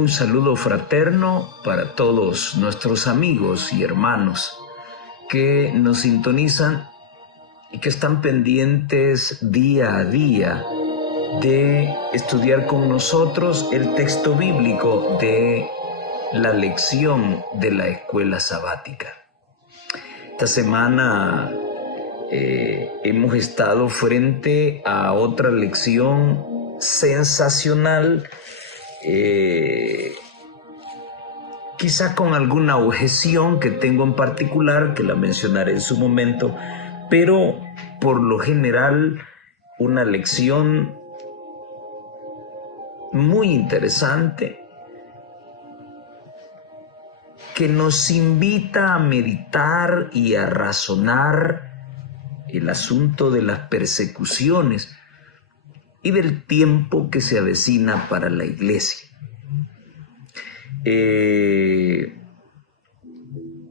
Un saludo fraterno para todos nuestros amigos y hermanos que nos sintonizan y que están pendientes día a día de estudiar con nosotros el texto bíblico de la lección de la escuela sabática. Esta semana hemos estado frente a otra lección sensacional, quizá con alguna objeción que tengo en particular, que la mencionaré en su momento, pero por lo general una lección muy interesante que nos invita a meditar y a razonar el asunto de las persecuciones y del tiempo que se avecina para la iglesia.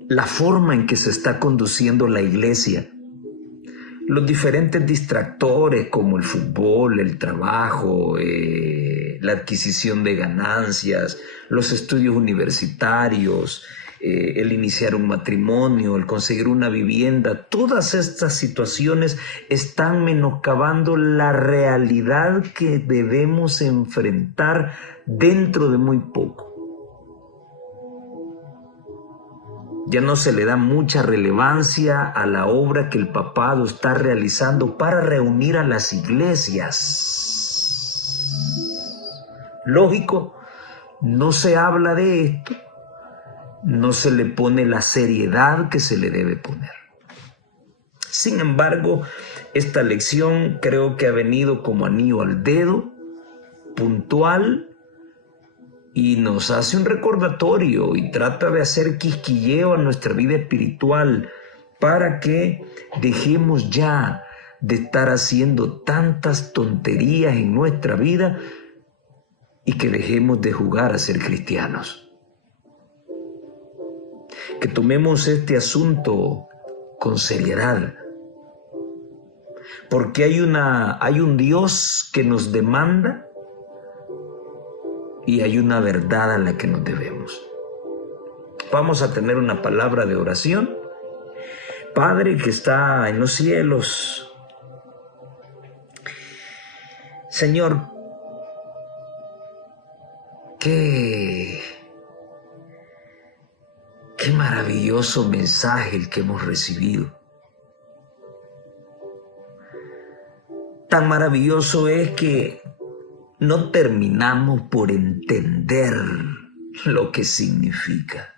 La forma en que se está conduciendo la iglesia, los diferentes distractores como el fútbol, el trabajo, la adquisición de ganancias, los estudios universitarios, el iniciar un matrimonio, el conseguir una vivienda, todas estas situaciones están menoscabando la realidad que debemos enfrentar dentro de muy poco. Ya no se le da mucha relevancia a la obra que el papado está realizando para reunir a las iglesias. Lógico, no se habla de esto, no se le pone la seriedad que se le debe poner. Sin embargo, esta lección creo que ha venido como anillo al dedo, puntual, y nos hace un recordatorio y trata de hacer quisquilleo a nuestra vida espiritual para que dejemos ya de estar haciendo tantas tonterías en nuestra vida y que dejemos de jugar a ser cristianos. Que tomemos este asunto con seriedad, porque hay un Dios que nos demanda y hay una verdad a la que nos debemos. Vamos a tener una palabra de oración. Padre que está en los cielos, Señor, qué maravilloso mensaje el que hemos recibido. Tan maravilloso es que no terminamos por entender lo que significa.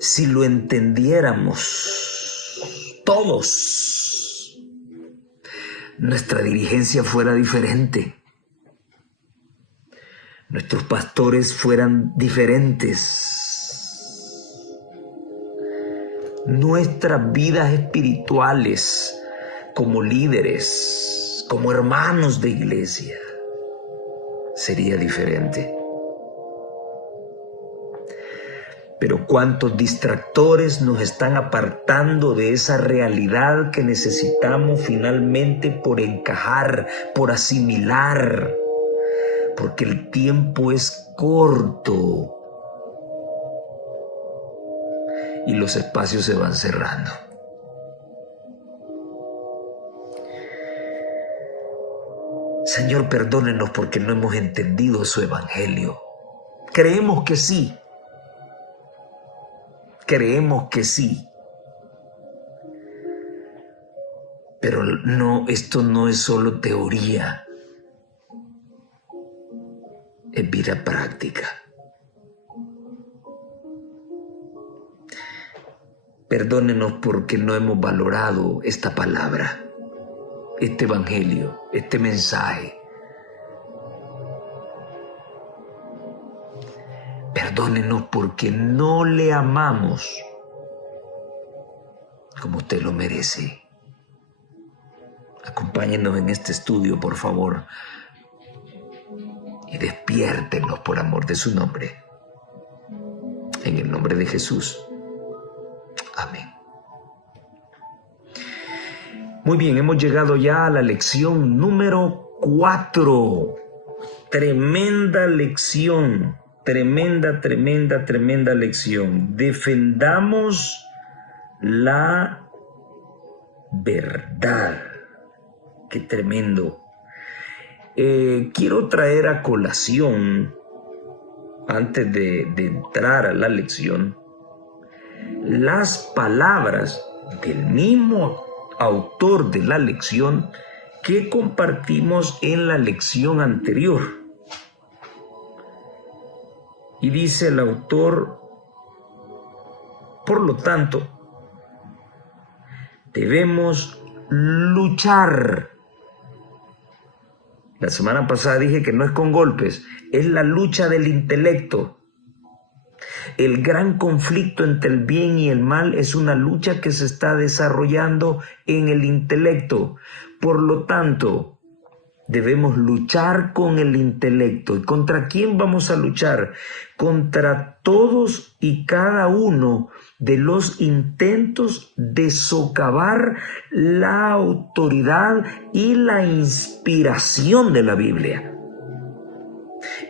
Si lo entendiéramos todos, nuestra dirigencia fuera diferente, nuestros pastores fueran diferentes, nuestras vidas espirituales como líderes, como hermanos de iglesia, sería diferente. Pero cuántos distractores nos están apartando de esa realidad que necesitamos finalmente por encajar, por asimilar, porque el tiempo es corto y los espacios se van cerrando. Señor, perdónenos porque no hemos entendido su evangelio. Creemos que sí. Creemos que sí. Pero no, esto no es solo teoría. Es vida práctica. Perdónenos porque no hemos valorado esta palabra, este evangelio, este mensaje. Perdónenos porque no le amamos como usted lo merece. Acompáñenos en este estudio, por favor, y despiértenos por amor de su nombre. En el nombre de Jesús. Amén. Muy bien, hemos llegado ya a la lección número 4 tremenda lección, tremenda lección. Defendamos la verdad. Qué tremendo. Quiero traer a colación, antes de entrar a la lección, las palabras del mismo autor de la lección que compartimos en la lección anterior. Y dice el autor: por lo tanto, debemos luchar. La semana pasada dije que no es con golpes, es la lucha del intelecto. El gran conflicto entre el bien y el mal es una lucha que se está desarrollando en el intelecto. Por lo tanto, debemos luchar con el intelecto. ¿Y contra quién vamos a luchar? Contra todos y cada uno de los intentos de socavar la autoridad y la inspiración de la Biblia.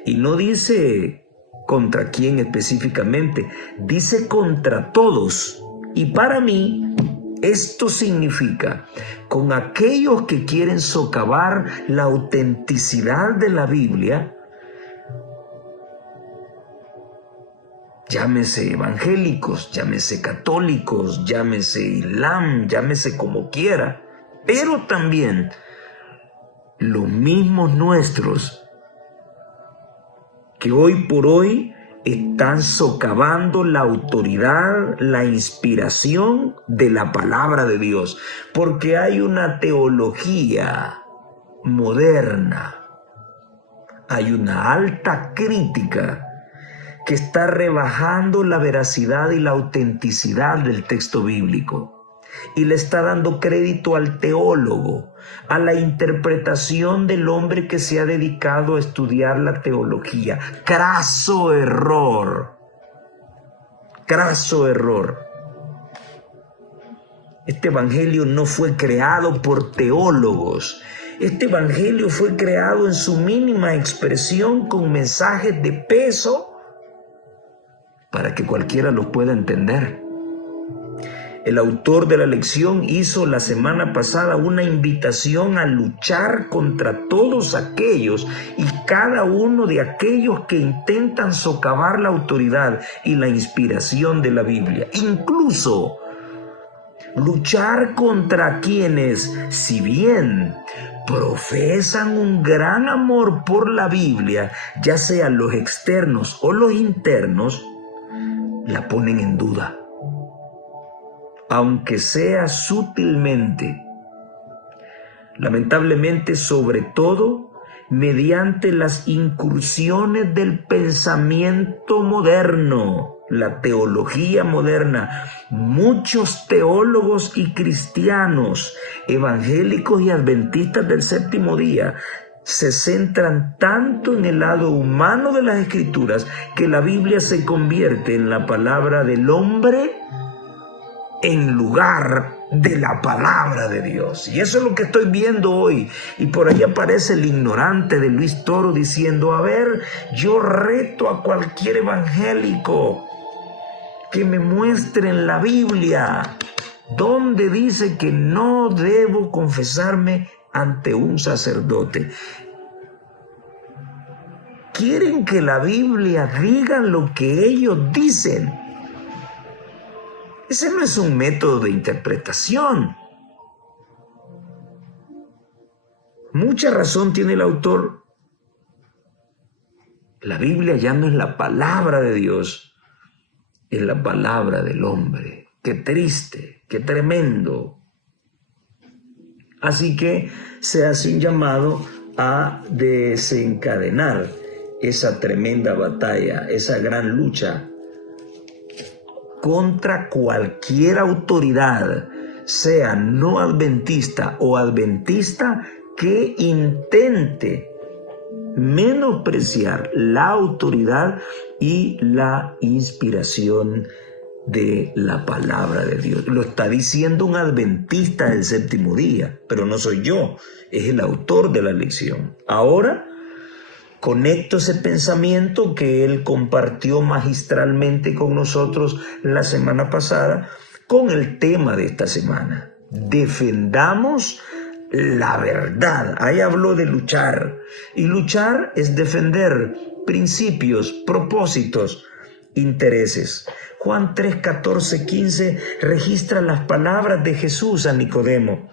Y no dice contra quién específicamente, dice contra todos. Y para mí, esto significa con aquellos que quieren socavar la autenticidad de la Biblia, llámese evangélicos, llámese católicos, llámese islam, llámese como quiera, pero también los mismos nuestros que hoy por hoy están socavando la autoridad, la inspiración de la palabra de Dios, porque hay una teología moderna, hay una alta crítica que está rebajando la veracidad y la autenticidad del texto bíblico y le está dando crédito al teólogo, a la interpretación del hombre que se ha dedicado a estudiar la teología. Craso error. Craso error. Este evangelio no fue creado por teólogos. Este evangelio fue creado en su mínima expresión con mensajes de peso para que cualquiera los pueda entender. El autor de la lección hizo la semana pasada una invitación a luchar contra todos aquellos y cada uno de aquellos que intentan socavar la autoridad y la inspiración de la Biblia. Incluso luchar contra quienes, si bien profesan un gran amor por la Biblia, ya sean los externos o los internos, la ponen en duda, aunque sea sutilmente. Lamentablemente, sobre todo, mediante las incursiones del pensamiento moderno, la teología moderna. Muchos teólogos y cristianos, evangélicos y adventistas del séptimo día, se centran tanto en el lado humano de las Escrituras que la Biblia se convierte en la palabra del hombre en lugar de la palabra de Dios. Y eso es lo que estoy viendo hoy. Y por ahí aparece el ignorante de Luis Toro diciendo: a ver, yo reto a cualquier evangélico que me muestre en la Biblia donde dice que no debo confesarme ante un sacerdote. Quieren que la Biblia diga lo que ellos dicen. Ese no es un método de interpretación. Mucha razón tiene el autor. La Biblia ya no es la palabra de Dios, es la palabra del hombre. Qué triste, qué tremendo. Así que se hace un llamado a desencadenar esa tremenda batalla, esa gran lucha contra cualquier autoridad, sea no adventista o adventista, que intente menospreciar la autoridad y la inspiración de la palabra de Dios. Lo está diciendo un adventista del séptimo día, pero no soy yo, es el autor de la lección. Ahora Conecto ese pensamiento que él compartió magistralmente con nosotros la semana pasada con el tema de esta semana. Defendamos la verdad. Ahí habló de luchar. Y luchar es defender principios, propósitos, intereses. Juan 3, 14, 15 registra las palabras de Jesús a Nicodemo.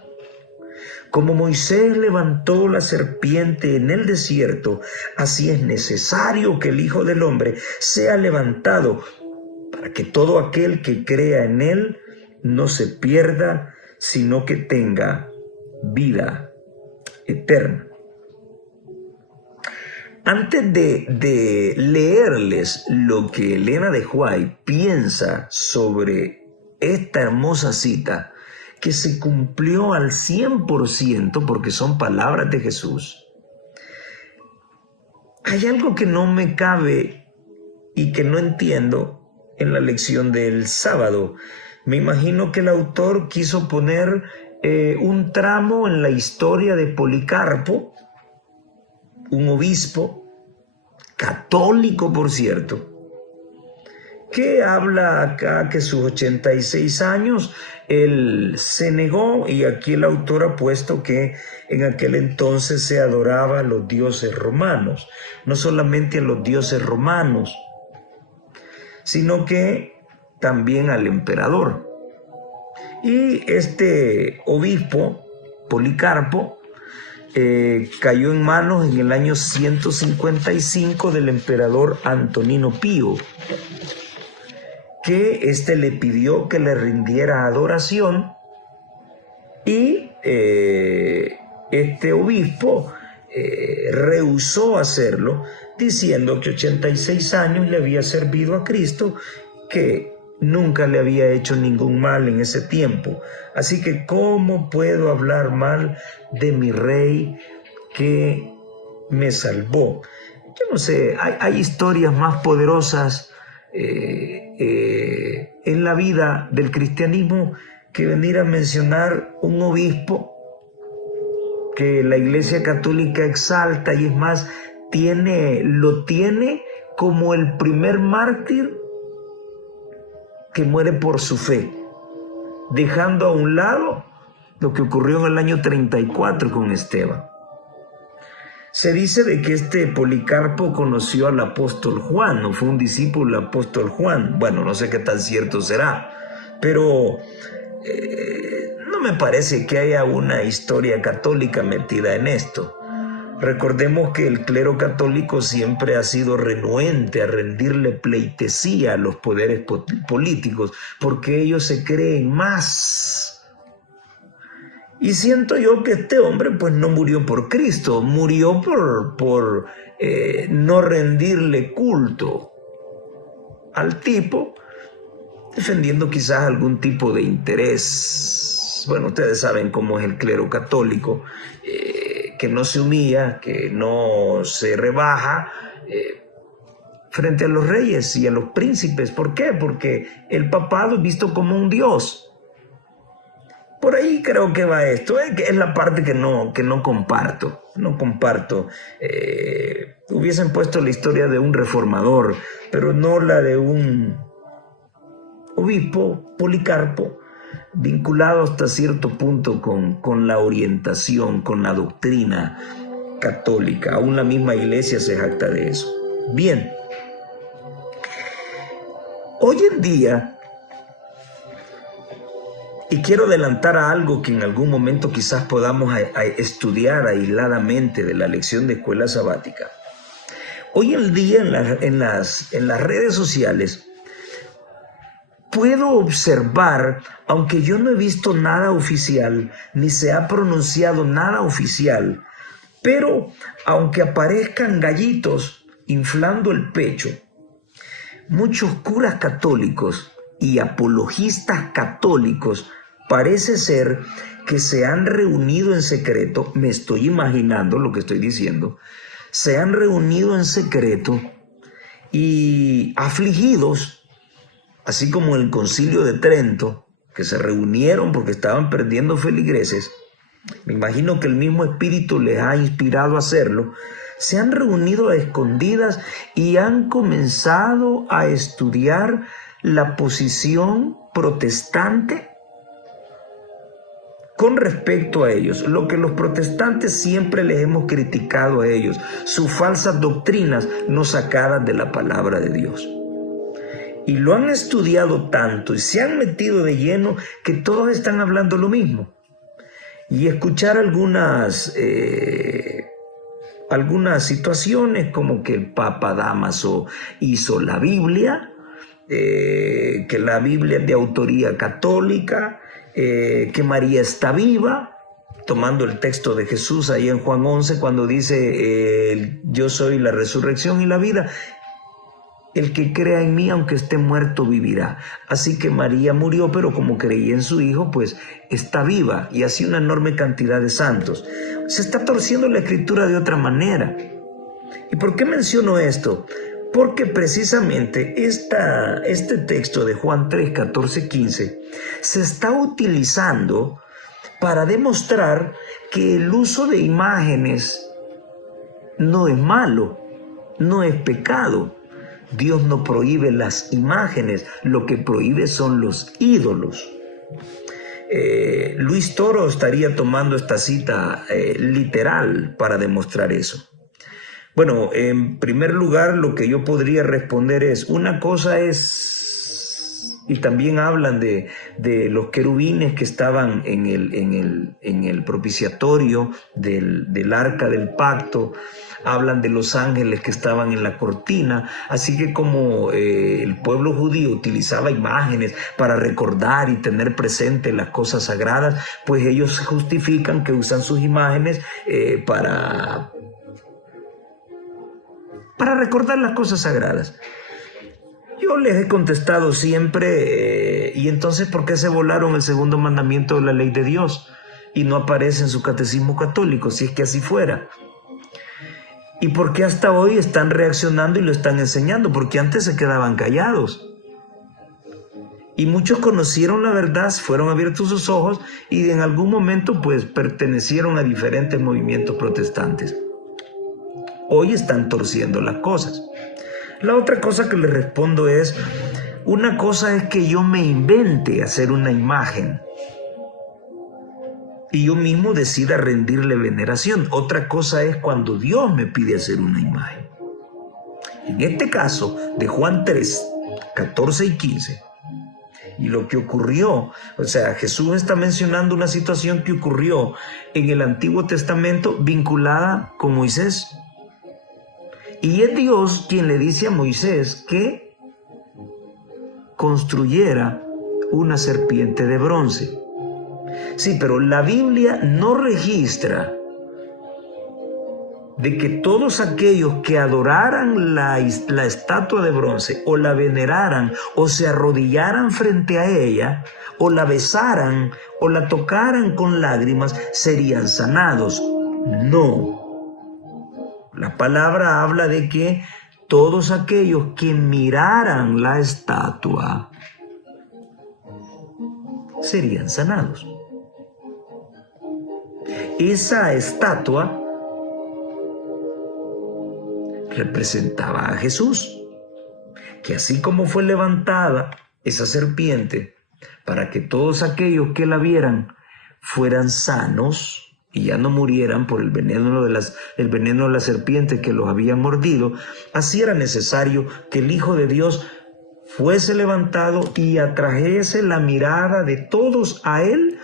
Como Moisés levantó la serpiente en el desierto, así es necesario que el Hijo del Hombre sea levantado para que todo aquel que crea en él no se pierda, sino que tenga vida eterna. Antes de leerles lo que Elena de White piensa sobre esta hermosa cita, que se cumplió al 100% porque son palabras de Jesús, hay algo que no me cabe y que no entiendo en la lección del sábado. Me imagino que el autor quiso poner un tramo en la historia de Policarpo, un obispo católico, por cierto, que habla acá que sus 86 años él se negó, y aquí el autor ha puesto que en aquel entonces se adoraba a los dioses romanos, no solamente a los dioses romanos, sino que también al emperador. Y este obispo, Policarpo, cayó en manos en el año 155 del emperador Antonino Pío, que le pidió que le rindiera adoración, y este obispo rehusó hacerlo, diciendo que 86 años le había servido a Cristo, que nunca le había hecho ningún mal en ese tiempo. Así que, ¿cómo puedo hablar mal de mi rey que me salvó? Yo no sé, hay historias más poderosas en la vida del cristianismo que venir a mencionar un obispo que la Iglesia Católica exalta, y es más, lo tiene como el primer mártir que muere por su fe, dejando a un lado lo que ocurrió en el año 34 con Esteban. Se dice de que este Policarpo conoció al apóstol Juan, o fue un discípulo del apóstol Juan. Bueno, no sé qué tan cierto será, pero no me parece que haya una historia católica metida en esto. Recordemos que el clero católico siempre ha sido renuente a rendirle pleitesía a los poderes políticos, porque ellos se creen más. Y siento yo que este hombre pues no murió por Cristo, murió por no rendirle culto al tipo, defendiendo quizás algún tipo de interés. Bueno, ustedes saben cómo es el clero católico, que no se humilla, que no se rebaja frente a los reyes y a los príncipes. ¿Por qué? Porque el papado es visto como un dios. Por ahí creo que va esto, que es la parte que no comparto. No comparto. Hubiesen puesto la historia de un reformador, pero no la de un obispo, Policarpo, vinculado hasta cierto punto con la orientación, con la doctrina católica. Aún la misma iglesia se jacta de eso. Bien. Hoy en día, y quiero adelantar a algo que en algún momento quizás podamos estudiar aisladamente de la lección de escuela sabática. Hoy en día en las redes sociales puedo observar, aunque yo no he visto nada oficial, ni se ha pronunciado nada oficial, pero aunque aparezcan gallitos inflando el pecho, muchos curas católicos y apologistas católicos parece ser que se han reunido en secreto, me estoy imaginando lo que estoy diciendo, se han reunido en secreto y afligidos, así como en el Concilio de Trento, que se reunieron porque estaban perdiendo feligreses. Me imagino que el mismo Espíritu les ha inspirado a hacerlo. Se han reunido a escondidas y han comenzado a estudiar la posición protestante con respecto a ellos, lo que los protestantes siempre les hemos criticado a ellos, sus falsas doctrinas no sacadas de la palabra de Dios. Y lo han estudiado tanto y se han metido de lleno que todos están hablando lo mismo. Y escuchar algunas situaciones como que el Papa Dámaso hizo la Biblia, que la Biblia es de autoría católica, que María está viva, tomando el texto de Jesús ahí en Juan 11 cuando dice yo soy la resurrección y la vida. El que crea en mí, aunque esté muerto, vivirá. Así que María murió, pero como creía en su hijo, pues está viva, y así una enorme cantidad de santos. Se está torciendo la escritura de otra manera. ¿Y por qué menciono esto? Porque precisamente este texto de Juan 3, 14, 15 se está utilizando para demostrar que el uso de imágenes no es malo, no es pecado. Dios no prohíbe las imágenes, lo que prohíbe son los ídolos. Luis Toro estaría tomando esta cita literal para demostrar eso. Bueno, en primer lugar, lo que yo podría responder es, una cosa es, y también hablan de los querubines que estaban en el propiciatorio del arca del pacto, hablan de los ángeles que estaban en la cortina, así que como el pueblo judío utilizaba imágenes para recordar y tener presente las cosas sagradas, pues ellos justifican que usan sus imágenes para recordar las cosas sagradas. Yo les he contestado siempre, y entonces ¿por qué se volaron el segundo mandamiento de la ley de Dios y no aparece en su catecismo católico, si es que así fuera? ¿Y por qué hasta hoy están reaccionando y lo están enseñando? Porque antes se quedaban callados. Y muchos conocieron la verdad, fueron abiertos sus ojos y en algún momento pues pertenecieron a diferentes movimientos protestantes. Hoy están torciendo las cosas. La otra cosa que les respondo es, una cosa es que yo me invente hacer una imagen y yo mismo decida rendirle veneración. Otra cosa es cuando Dios me pide hacer una imagen. En este caso de Juan 3, 14 y 15, y lo que ocurrió, o sea, Jesús está mencionando una situación que ocurrió en el Antiguo Testamento vinculada con Moisés. Y es Dios quien le dice a Moisés que construyera una serpiente de bronce. Sí, pero la Biblia no registra de que todos aquellos que adoraran la estatua de bronce o la veneraran o se arrodillaran frente a ella o la besaran o la tocaran con lágrimas serían sanados. No. La palabra habla de que todos aquellos que miraran la estatua serían sanados. Esa estatua representaba a Jesús, que así como fue levantada esa serpiente para que todos aquellos que la vieran fueran sanos y ya no murieran por el veneno de la serpiente que los había mordido, así era necesario que el Hijo de Dios fuese levantado y atrajese la mirada de todos a Él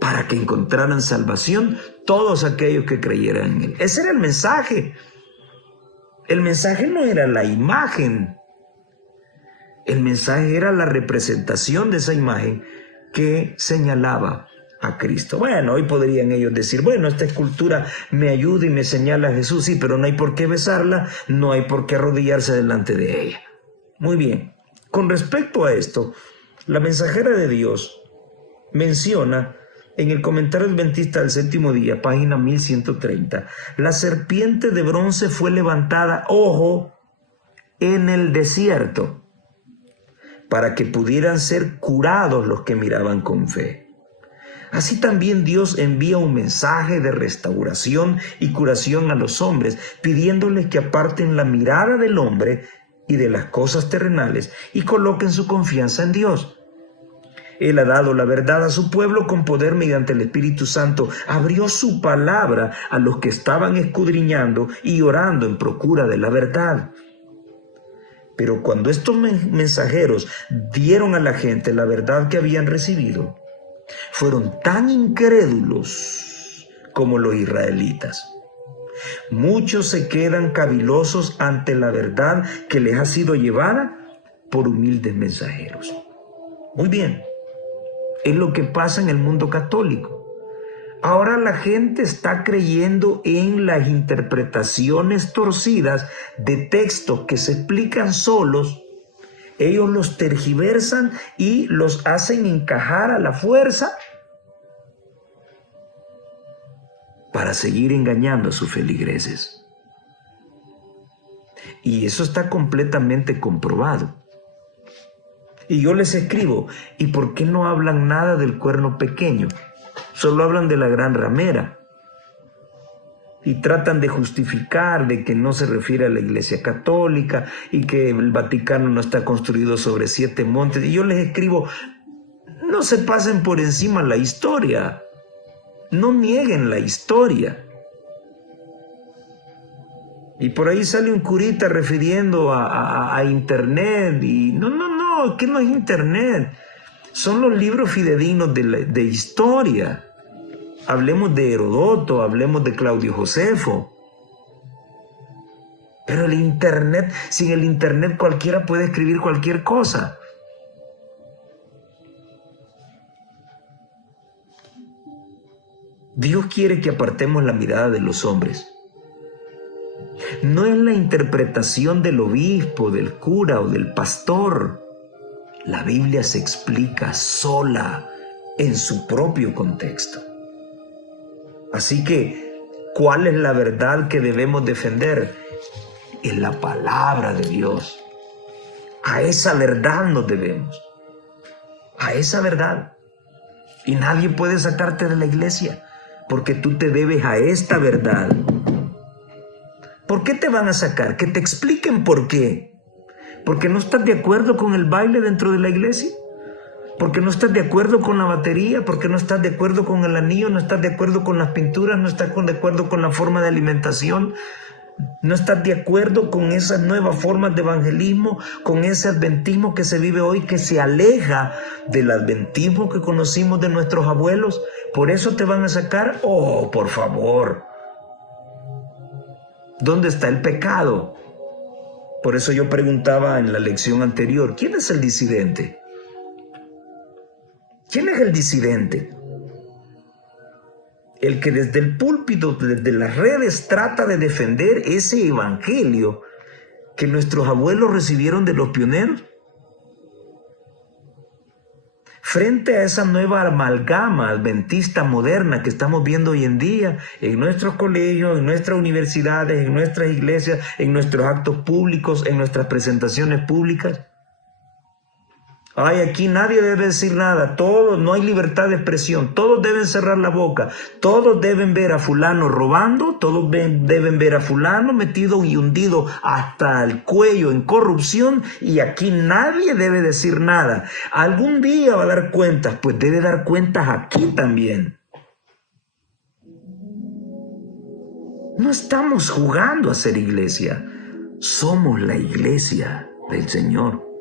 para que encontraran salvación todos aquellos que creyeran en Él. Ese era el mensaje. El mensaje no era la imagen. El mensaje era la representación de esa imagen que señalaba a Cristo. Bueno, hoy podrían ellos decir, bueno, esta escultura me ayuda y me señala a Jesús, sí, pero no hay por qué besarla, no hay por qué arrodillarse delante de ella. Muy bien, con respecto a esto, la mensajera de Dios menciona en el comentario adventista del séptimo día, página 1130, la serpiente de bronce fue levantada, ojo, en el desierto, para que pudieran ser curados los que miraban con fe. Así también Dios envía un mensaje de restauración y curación a los hombres, pidiéndoles que aparten la mirada del hombre y de las cosas terrenales y coloquen su confianza en Dios. Él ha dado la verdad a su pueblo con poder mediante el Espíritu Santo. Abrió su palabra a los que estaban escudriñando y orando en procura de la verdad. Pero cuando estos mensajeros dieron a la gente la verdad que habían recibido, fueron tan incrédulos como los israelitas. Muchos se quedan cavilosos ante la verdad que les ha sido llevada por humildes mensajeros. Muy bien, es lo que pasa en el mundo católico. Ahora la gente está creyendo en las interpretaciones torcidas de textos que se explican solos. Ellos los tergiversan y los hacen encajar a la fuerza para seguir engañando a sus feligreses. Y eso está completamente comprobado. Y yo les escribo, ¿y por qué no hablan nada del cuerno pequeño? Solo hablan de la gran ramera. Y tratan de justificar de que no se refiere a la Iglesia Católica y que el Vaticano no está construido sobre 7 montes. Y yo les escribo, no se pasen por encima la historia. No nieguen la historia. Y por ahí sale un curita refiriendo a Internet. Y no, que no es Internet. Son los libros fidedignos de historia. Hablemos de Herodoto, hablemos de Claudio Josefo. Pero el Internet, sin el Internet cualquiera puede escribir cualquier cosa. Dios quiere que apartemos la mirada de los hombres. No es la interpretación del obispo, del cura o del pastor. La Biblia se explica sola en su propio contexto. Así que, ¿cuál es la verdad que debemos defender? Es la palabra de Dios. A esa verdad nos debemos. A esa verdad. Y nadie puede sacarte de la iglesia porque tú te debes a esta verdad. ¿Por qué te van a sacar? Que te expliquen por qué. ¿Porque no estás de acuerdo con el baile dentro de la iglesia? ¿Porque no estás de acuerdo con la batería? ¿Porque no estás de acuerdo con el anillo? ¿No estás de acuerdo con las pinturas? ¿No estás de acuerdo con la forma de alimentación? ¿No estás de acuerdo con esas nuevas formas de evangelismo? ¿Con ese adventismo que se vive hoy, que se aleja del adventismo que conocimos de nuestros abuelos? ¿Por eso te van a sacar? ¡Oh, por favor! ¿Dónde está el pecado? Por eso yo preguntaba en la lección anterior, ¿quién es el disidente? ¿Quién es el disidente? El que desde el púlpito, desde las redes, trata de defender ese evangelio que nuestros abuelos recibieron de los pioneros. Frente a esa nueva amalgama adventista moderna que estamos viendo hoy en día en nuestros colegios, en nuestras universidades, en nuestras iglesias, en nuestros actos públicos, en nuestras presentaciones públicas. Ay, aquí nadie debe decir nada, todos, no hay libertad de expresión, todos deben cerrar la boca, todos deben ver a fulano robando, todos deben ver a fulano metido y hundido hasta el cuello en corrupción y aquí nadie debe decir nada. Algún día va a dar cuentas, pues debe dar cuentas aquí también. No estamos jugando a ser iglesia, somos la iglesia del Señor.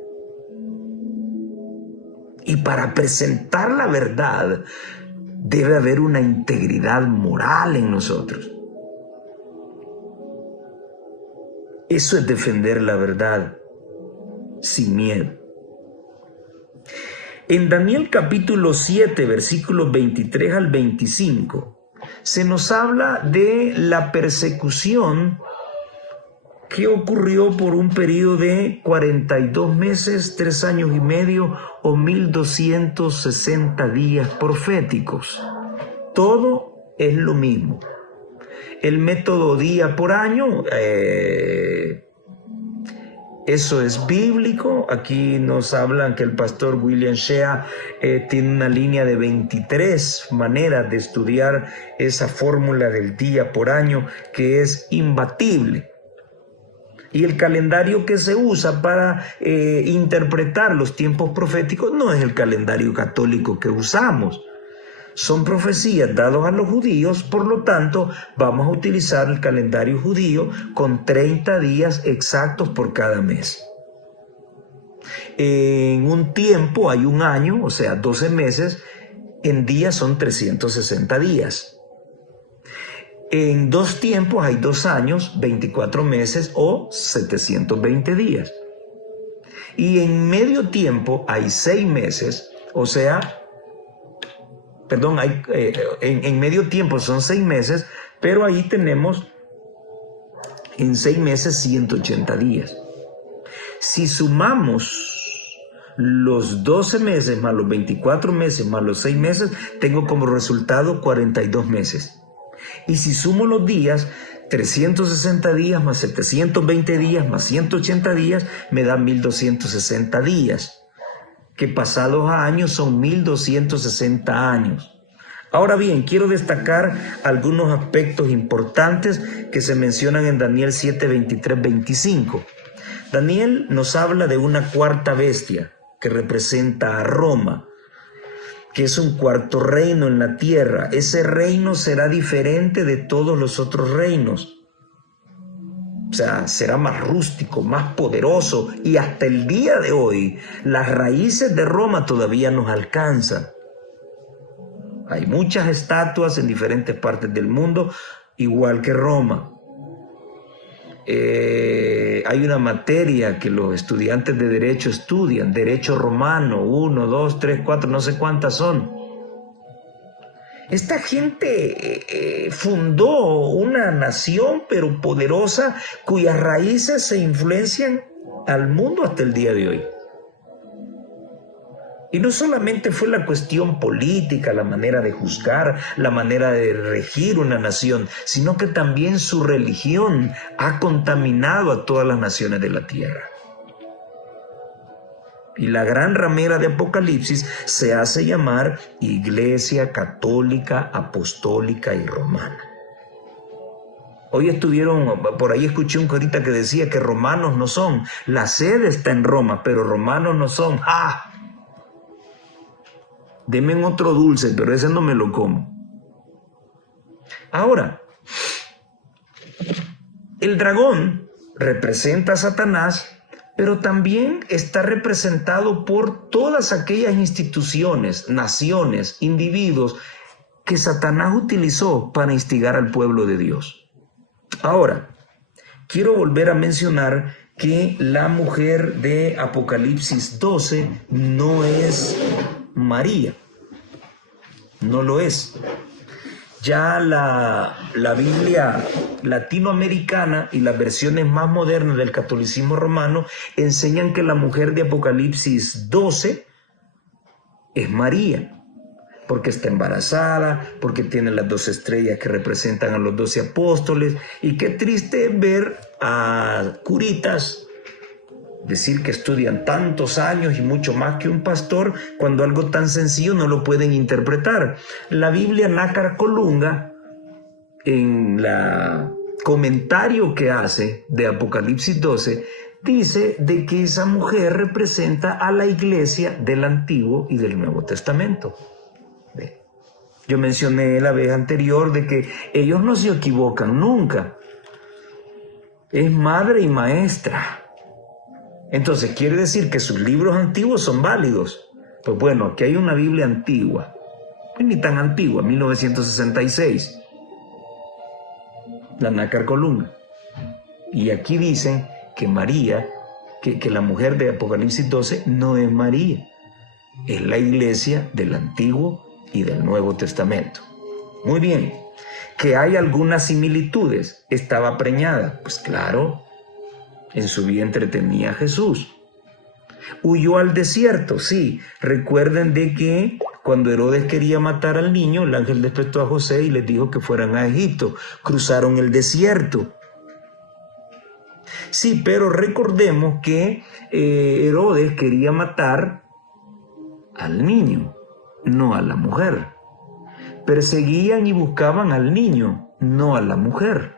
Y para presentar la verdad debe haber una integridad moral en nosotros. Eso es defender la verdad sin miedo. En Daniel capítulo 7, versículos 23 al 25, se nos habla de la persecución que ocurrió por un periodo de 42 meses, 3 años y medio o 1260 días proféticos. Todo es lo mismo. El método día por año Eso es bíblico. Aquí nos hablan que el pastor William Shea tiene una línea de 23 maneras de estudiar esa fórmula del día por año que es imbatible. Y el calendario que se usa para interpretar los tiempos proféticos no es el calendario católico que usamos. Son profecías dadas a los judíos, por lo tanto, vamos a utilizar el calendario judío con 30 días exactos por cada mes. En un tiempo hay un año, o sea, 12 meses, en días son 360 días. En 2 tiempos hay 2 años, 24 meses o 720 días. Y en medio tiempo hay 6 meses, o sea, en medio tiempo son 6 meses, pero ahí tenemos en 6 meses 180 días. Si sumamos los 12 meses más los 24 meses más los 6 meses, tengo como resultado 42 meses. Y si sumo los días, 360 días más 720 días más 180 días, me da 1260 días. Que pasados a años son 1260 años. Ahora bien, quiero destacar algunos aspectos importantes que se mencionan en Daniel 7, 23, 25. Daniel nos habla de una cuarta bestia que representa a Roma, que es un cuarto reino en la tierra. Ese reino será diferente de todos los otros reinos. O sea, será más rústico, más poderoso, y hasta el día de hoy las raíces de Roma todavía nos alcanzan. Hay muchas estatuas en diferentes partes del mundo, igual que Roma. Hay una materia que los estudiantes de Derecho estudian, Derecho Romano, 1, 2, 3, 4, no sé cuántas son. Esta gente fundó una nación, pero poderosa, cuyas raíces se influencian al mundo hasta el día de hoy. Y no solamente fue la cuestión política, la manera de juzgar, la manera de regir una nación, sino que también su religión ha contaminado a todas las naciones de la tierra. Y la gran ramera de Apocalipsis se hace llamar Iglesia Católica, Apostólica y Romana. Hoy por ahí escuché un corita que decía que romanos no son. La sede está en Roma, pero romanos no son. ¡Ah! Denme otro dulce, pero ese no me lo como. Ahora, el dragón representa a Satanás, pero también está representado por todas aquellas instituciones, naciones, individuos que Satanás utilizó para instigar al pueblo de Dios. Ahora, quiero volver a mencionar que la mujer de Apocalipsis 12 no es María, no lo es. Ya la Biblia latinoamericana y las versiones más modernas del catolicismo romano enseñan que la mujer de Apocalipsis 12 es María, porque está embarazada, porque tiene las 12 estrellas que representan a los 12 apóstoles, y qué triste ver a curitas decir que estudian tantos años y mucho más que un pastor cuando algo tan sencillo no lo pueden interpretar. La Biblia Nácar Colunga, en el comentario que hace de Apocalipsis 12, dice de que esa mujer representa a la iglesia del Antiguo y del Nuevo Testamento. Yo mencioné la vez anterior de que ellos no se equivocan nunca. Es madre y maestra. Entonces, ¿quiere decir que sus libros antiguos son válidos? Pues bueno, aquí hay una Biblia antigua, pues ni tan antigua, 1966, la Nácar Colunga. Y aquí dicen que María, que la mujer de Apocalipsis 12 no es María, es la iglesia del Antiguo y del Nuevo Testamento. Muy bien, que hay algunas similitudes. Estaba preñada, pues claro. En su vientre tenía a Jesús. Huyó al desierto, sí. Recuerden de que cuando Herodes quería matar al niño, el ángel despertó a José y les dijo que fueran a Egipto. Cruzaron el desierto. Sí, pero recordemos que Herodes quería matar al niño, no a la mujer. Perseguían y buscaban al niño, no a la mujer.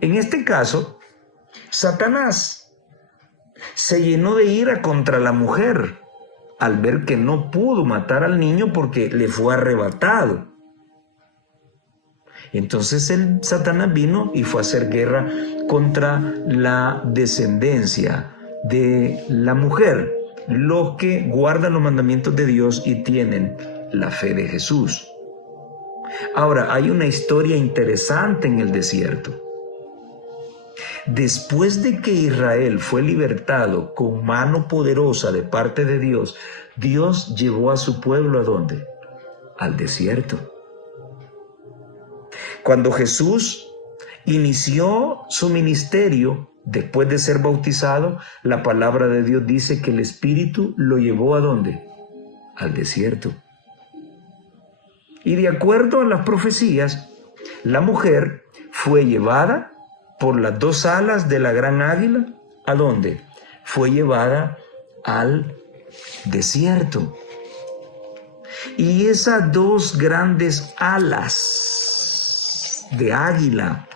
En este caso, Satanás se llenó de ira contra la mujer al ver que no pudo matar al niño porque le fue arrebatado. Entonces Satanás vino y fue a hacer guerra contra la descendencia de la mujer, los que guardan los mandamientos de Dios y tienen la fe de Jesús. Ahora, hay una historia interesante en el desierto. Después de que Israel fue libertado con mano poderosa de parte de Dios, Dios llevó a su pueblo ¿a dónde? Al desierto. Cuando Jesús inició su ministerio, después de ser bautizado, la palabra de Dios dice que el Espíritu lo llevó ¿a dónde? Al desierto. Y de acuerdo a las profecías, la mujer fue llevada por las dos alas de la gran águila. ¿A dónde? Fue llevada al desierto. Y esas dos grandes alas de águila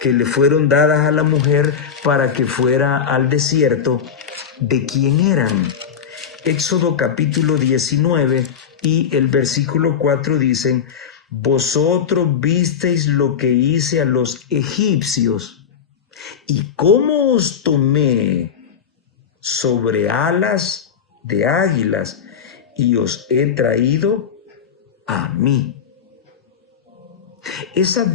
que le fueron dadas a la mujer para que fuera al desierto, ¿de quién eran? Éxodo capítulo 19 y el versículo 4 dicen: vosotros visteis lo que hice a los egipcios y cómo os tomé sobre alas de águilas y os he traído a mí. Esas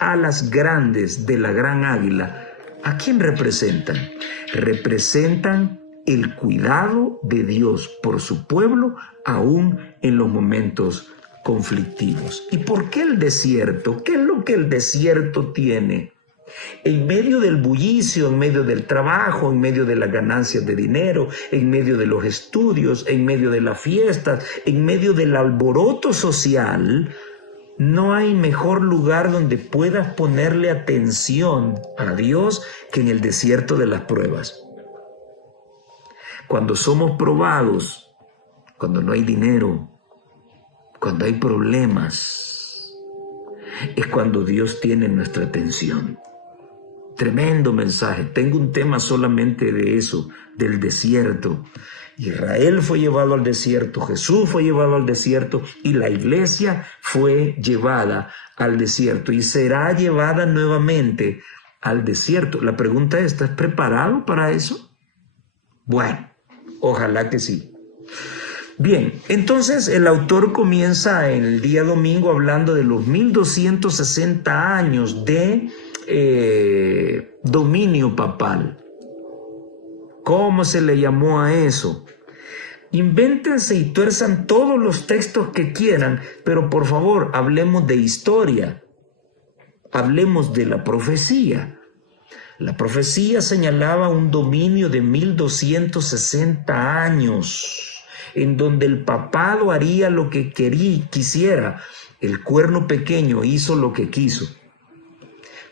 alas grandes de la gran águila, ¿a quién representan? Representan el cuidado de Dios por su pueblo, aún en los momentos conflictivos. ¿Y por qué el desierto? ¿Qué es lo que el desierto tiene? En medio del bullicio, en medio del trabajo, en medio de las ganancias de dinero, en medio de los estudios, en medio de las fiestas, en medio del alboroto social, no hay mejor lugar donde puedas ponerle atención a Dios que en el desierto de las pruebas. Cuando somos probados, cuando no hay dinero, cuando hay problemas, es cuando Dios tiene nuestra atención. Tremendo mensaje. Tengo un tema solamente de eso, del desierto. Israel fue llevado al desierto, Jesús fue llevado al desierto y la iglesia fue llevada al desierto y será llevada nuevamente al desierto. La pregunta es, ¿estás preparado para eso? Bueno, ojalá que sí. Bien, entonces el autor comienza en el día domingo hablando de los 1260 años de dominio papal. ¿Cómo se le llamó a eso? Invéntense y tuerzan todos los textos que quieran, pero por favor, hablemos de historia. Hablemos de la profecía. La profecía señalaba un dominio de 1260 años, en donde el papado haría lo que quisiera. El cuerno pequeño hizo lo que quiso.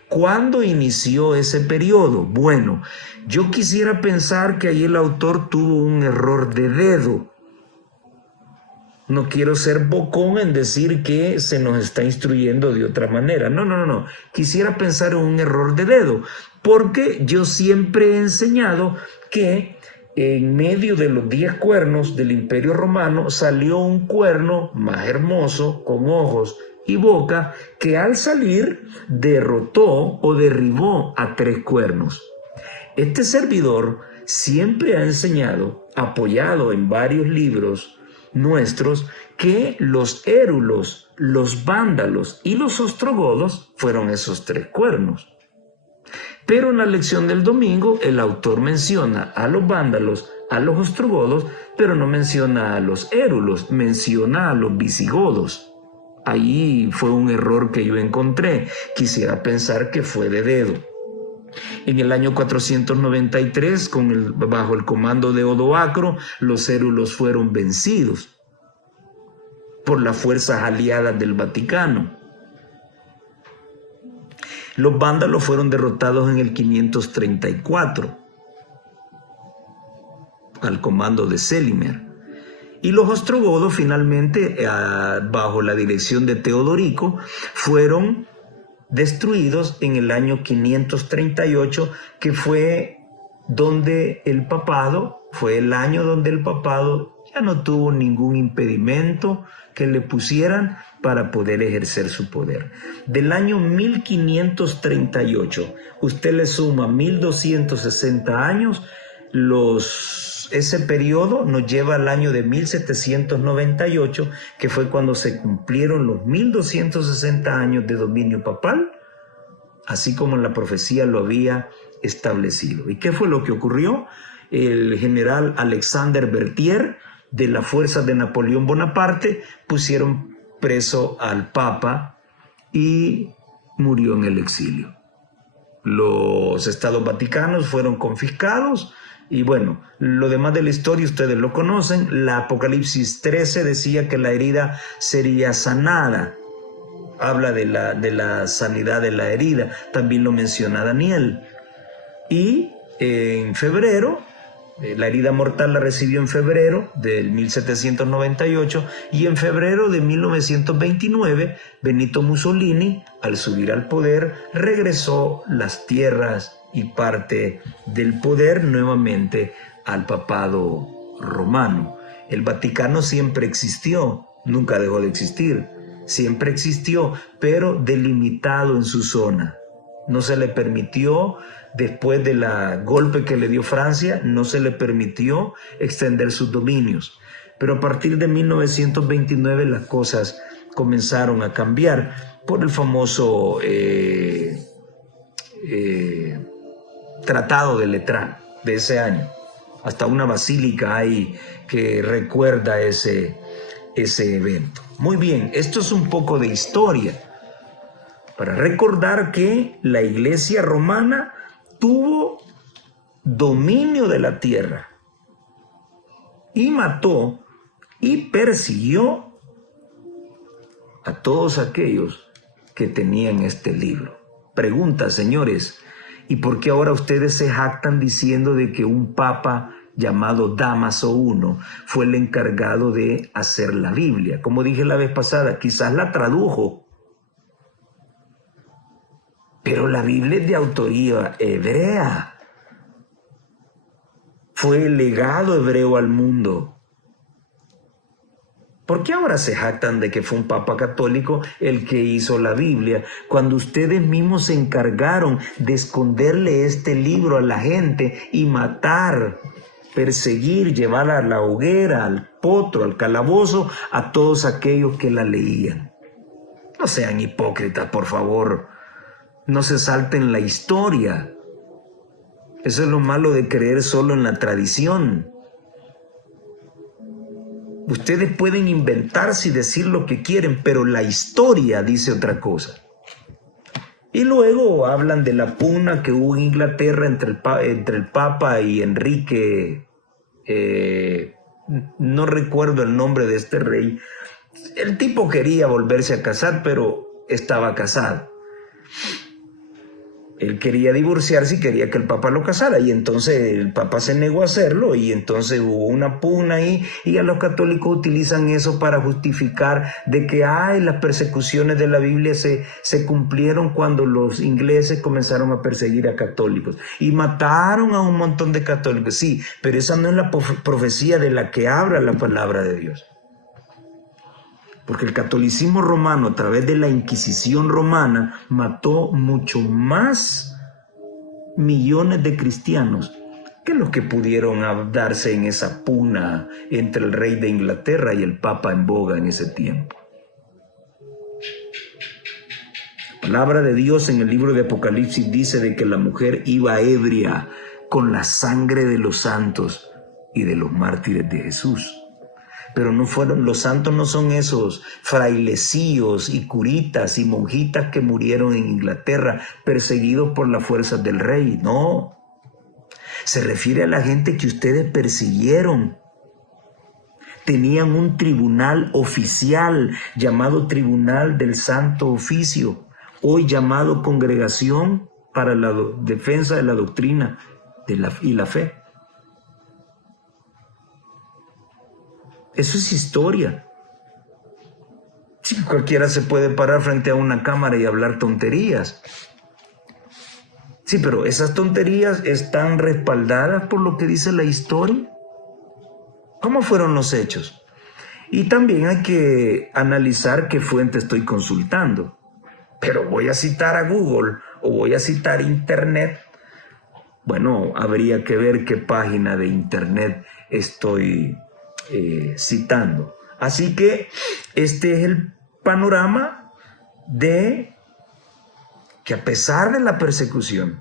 ¿Cuándo inició ese periodo? Bueno, yo quisiera pensar que ahí el autor tuvo un error de dedo. No quiero ser bocón en decir que se nos está instruyendo de otra manera. No. Quisiera pensar en un error de dedo, porque yo siempre he enseñado que en medio de los 10 cuernos del Imperio Romano salió un cuerno más hermoso, con ojos y boca, que al salir derrotó o derribó a 3 cuernos. Este servidor siempre ha enseñado, apoyado en varios libros nuestros, que los érulos, los vándalos y los ostrogodos fueron esos 3 cuernos. Pero en la lección del domingo el autor menciona a los vándalos, a los ostrogodos, pero no menciona a los érulos, menciona a los visigodos. Ahí fue un error que yo encontré. Quisiera pensar que fue de dedo. En el año 493, bajo el comando de Odoacro, los érulos fueron vencidos por las fuerzas aliadas del Vaticano. Los vándalos fueron derrotados en el 534 al comando de Célimer. Y los ostrogodos finalmente, bajo la dirección de Teodorico, fueron destruidos en el año 538, que fue donde el papado, fue el año donde el papado ya no tuvo ningún impedimento que le pusieran para poder ejercer su poder. Del año 1538, usted le suma 1260 años, ese periodo nos lleva al año de 1798, que fue cuando se cumplieron los 1260 años de dominio papal, así como la profecía lo había establecido. ¿Y qué fue lo que ocurrió? El general Alexander Berthier, de las fuerzas de Napoleón Bonaparte, pusieron preso al Papa y murió en el exilio. Los Estados Vaticanos fueron confiscados. Y bueno, lo demás de la historia ustedes lo conocen. La Apocalipsis 13 decía que la herida sería sanada. Habla de la sanidad de la herida. También lo menciona Daniel. Y en febrero, la herida mortal la recibió en febrero del 1798. Y en febrero de 1929, Benito Mussolini, al subir al poder, regresó las tierras y parte del poder nuevamente al papado romano. El Vaticano siempre existió, nunca dejó de existir, siempre existió, pero delimitado en su zona. No se le permitió, después del golpe que le dio Francia, no se le permitió extender sus dominios. Pero a partir de 1929 las cosas comenzaron a cambiar por el famoso Tratado de Letrán de ese año. Hasta una basílica hay que recuerda ese evento. Muy bien, esto es un poco de historia para recordar que la Iglesia romana tuvo dominio de la tierra y mató y persiguió a todos aquellos que tenían este libro. Pregunta, señores, ¿y por qué ahora ustedes se jactan diciendo de que un papa llamado Dámaso I fue el encargado de hacer la Biblia? Como dije la vez pasada, quizás la tradujo, pero la Biblia es de autoría hebrea. Fue el legado hebreo al mundo. ¿Por qué ahora se jactan de que fue un papa católico el que hizo la Biblia, cuando ustedes mismos se encargaron de esconderle este libro a la gente y matar, perseguir, llevar a la hoguera, al potro, al calabozo, a todos aquellos que la leían? No sean hipócritas, por favor. No se salten la historia. Eso es lo malo de creer solo en la tradición. Ustedes pueden inventarse y decir lo que quieren, pero la historia dice otra cosa. Y luego hablan de la pugna que hubo en Inglaterra entre el Papa y Enrique, no recuerdo el nombre de este rey. El tipo quería volverse a casar, pero estaba casado. Él quería divorciarse y quería que el Papa lo casara, y entonces el Papa se negó a hacerlo, y entonces hubo una pugna ahí, y a los católicos utilizan eso para justificar de que las persecuciones de la Biblia se cumplieron cuando los ingleses comenzaron a perseguir a católicos y mataron a un montón de católicos. Sí, pero esa no es la profecía de la que habla la palabra de Dios. Porque el catolicismo romano, a través de la Inquisición romana, mató mucho más millones de cristianos que los que pudieron darse en esa pugna entre el rey de Inglaterra y el Papa en boga en ese tiempo. La palabra de Dios en el libro de Apocalipsis dice de que la mujer iba ebria con la sangre de los santos y de los mártires de Jesús. Pero no fueron, los santos no son esos frailecillos y curitas y monjitas que murieron en Inglaterra perseguidos por las fuerzas del rey. No, se refiere a la gente que ustedes persiguieron. Tenían un tribunal oficial llamado Tribunal del Santo Oficio. hoy llamado Congregación para la Defensa de la Doctrina y la Fe. Eso es historia. Sí, cualquiera se puede parar frente a una cámara y hablar tonterías. Sí, pero esas tonterías están respaldadas por lo que dice la historia. ¿Cómo fueron los hechos? Y también hay que analizar qué fuente estoy consultando. Pero voy a citar a Google o voy a citar Internet. Bueno, habría que ver qué página de Internet estoy citando. Así que este es el panorama de que a pesar de la persecución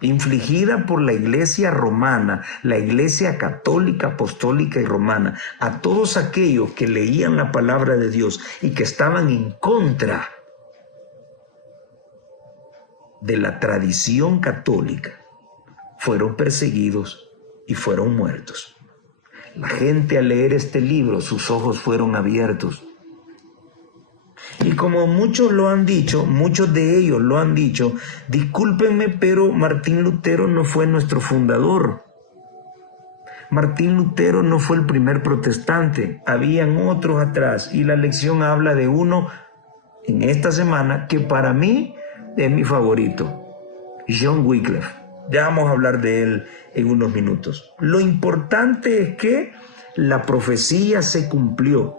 infligida por la Iglesia romana, la Iglesia católica, apostólica y romana, a todos aquellos que leían la palabra de Dios y que estaban en contra de la tradición católica, fueron perseguidos y fueron muertos. La gente al leer este libro, sus ojos fueron abiertos. Y como muchos lo han dicho, muchos de ellos lo han dicho, discúlpenme, pero Martín Lutero no fue nuestro fundador. Martín Lutero no fue el primer protestante, habían otros atrás, y la lección habla de uno en esta semana que para mí es mi favorito, John Wycliffe. Ya vamos a hablar de él en unos minutos. Lo importante es que la profecía se cumplió.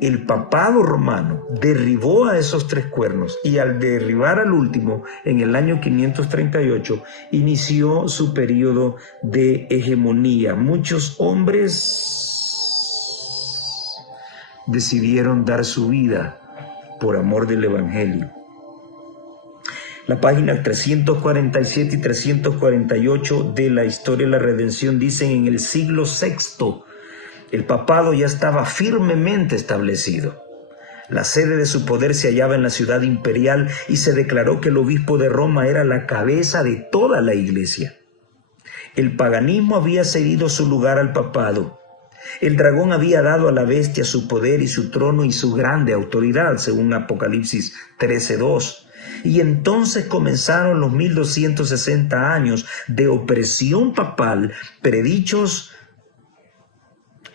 El papado romano derribó a esos tres cuernos y al derribar al último en el año 538 inició su periodo de hegemonía. Muchos hombres decidieron dar su vida por amor del Evangelio. La página 347 y 348 de la Historia de la Redención dicen: en el siglo VI el papado ya estaba firmemente establecido. La sede de su poder se hallaba en la ciudad imperial y se declaró que el obispo de Roma era la cabeza de toda la iglesia. El paganismo había cedido su lugar al papado. El dragón había dado a la bestia su poder y su trono y su grande autoridad, según Apocalipsis 13:2. Y entonces comenzaron los 1260 años de opresión papal predichos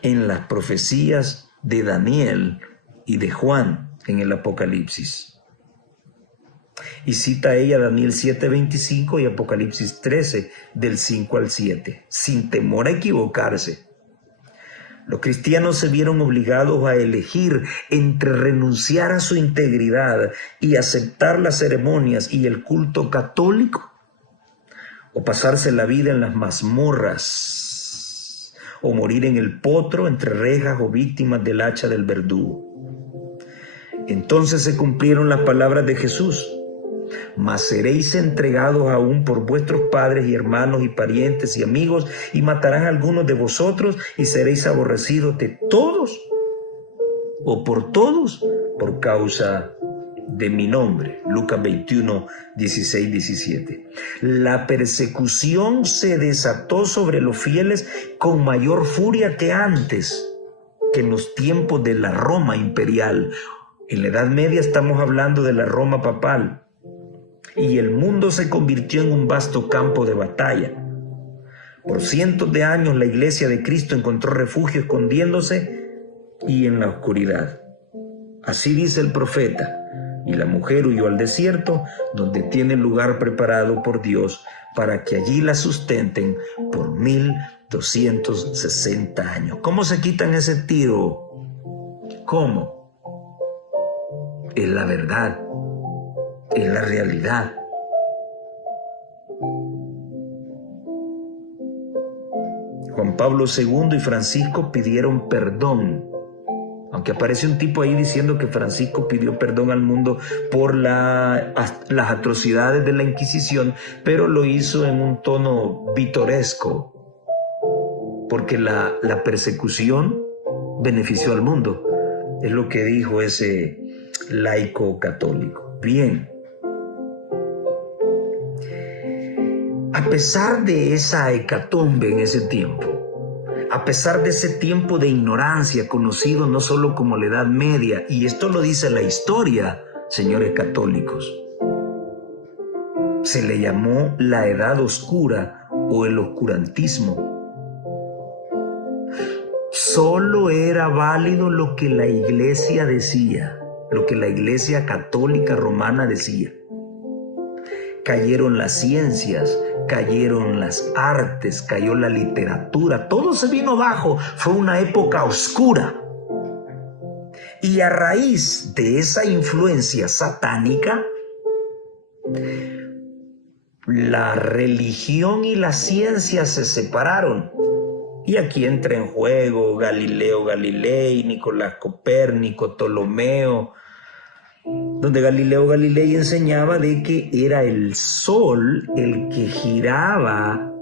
en las profecías de Daniel y de Juan en el Apocalipsis. Y cita ella Daniel 7:25 y Apocalipsis 13 del 5 al 7, sin temor a equivocarse. Los cristianos se vieron obligados a elegir entre renunciar a su integridad y aceptar las ceremonias y el culto católico, o pasarse la vida en las mazmorras, o morir en el potro entre rejas o víctimas del hacha del verdugo. Entonces se cumplieron las palabras de Jesús: mas seréis entregados aún por vuestros padres y hermanos y parientes y amigos, y matarán a algunos de vosotros, y seréis aborrecidos de todos o por todos por causa de mi nombre. Lucas 21, 16, 17. La persecución se desató sobre los fieles con mayor furia que antes, que en los tiempos de la Roma imperial. En la Edad Media estamos hablando de la Roma papal. Y el mundo se convirtió en un vasto campo de batalla. Por cientos de años la Iglesia de Cristo encontró refugio escondiéndose y en la oscuridad. Así dice el profeta: y la mujer huyó al desierto, donde tiene lugar preparado por Dios para que allí la sustenten por 1260 años. ¿Cómo se quitan ese tiro? ¿Cómo? Es la verdad. Es la realidad. Juan Pablo II y Francisco pidieron perdón, aunque aparece un tipo ahí diciendo que Francisco pidió perdón al mundo por las atrocidades de la Inquisición, pero lo hizo en un tono vitoresco, porque la persecución benefició al mundo. Es lo que dijo ese laico católico. Bien. A pesar de esa hecatombe en ese tiempo, a pesar de ese tiempo de ignorancia conocido no solo como la Edad Media, y esto lo dice la historia, señores católicos. Se le llamó la Edad Oscura o el oscurantismo. Solo era válido lo que la Iglesia decía, lo que la Iglesia Católica Romana decía. Cayeron las ciencias, cayeron las artes, cayó la literatura, todo se vino abajo, fue una época oscura. Y a raíz de esa influencia satánica, la religión y la ciencia se separaron. Y aquí entra en juego Galileo Galilei, Nicolás Copérnico, Ptolomeo, donde Galileo Galilei enseñaba de que era el sol el que giraba,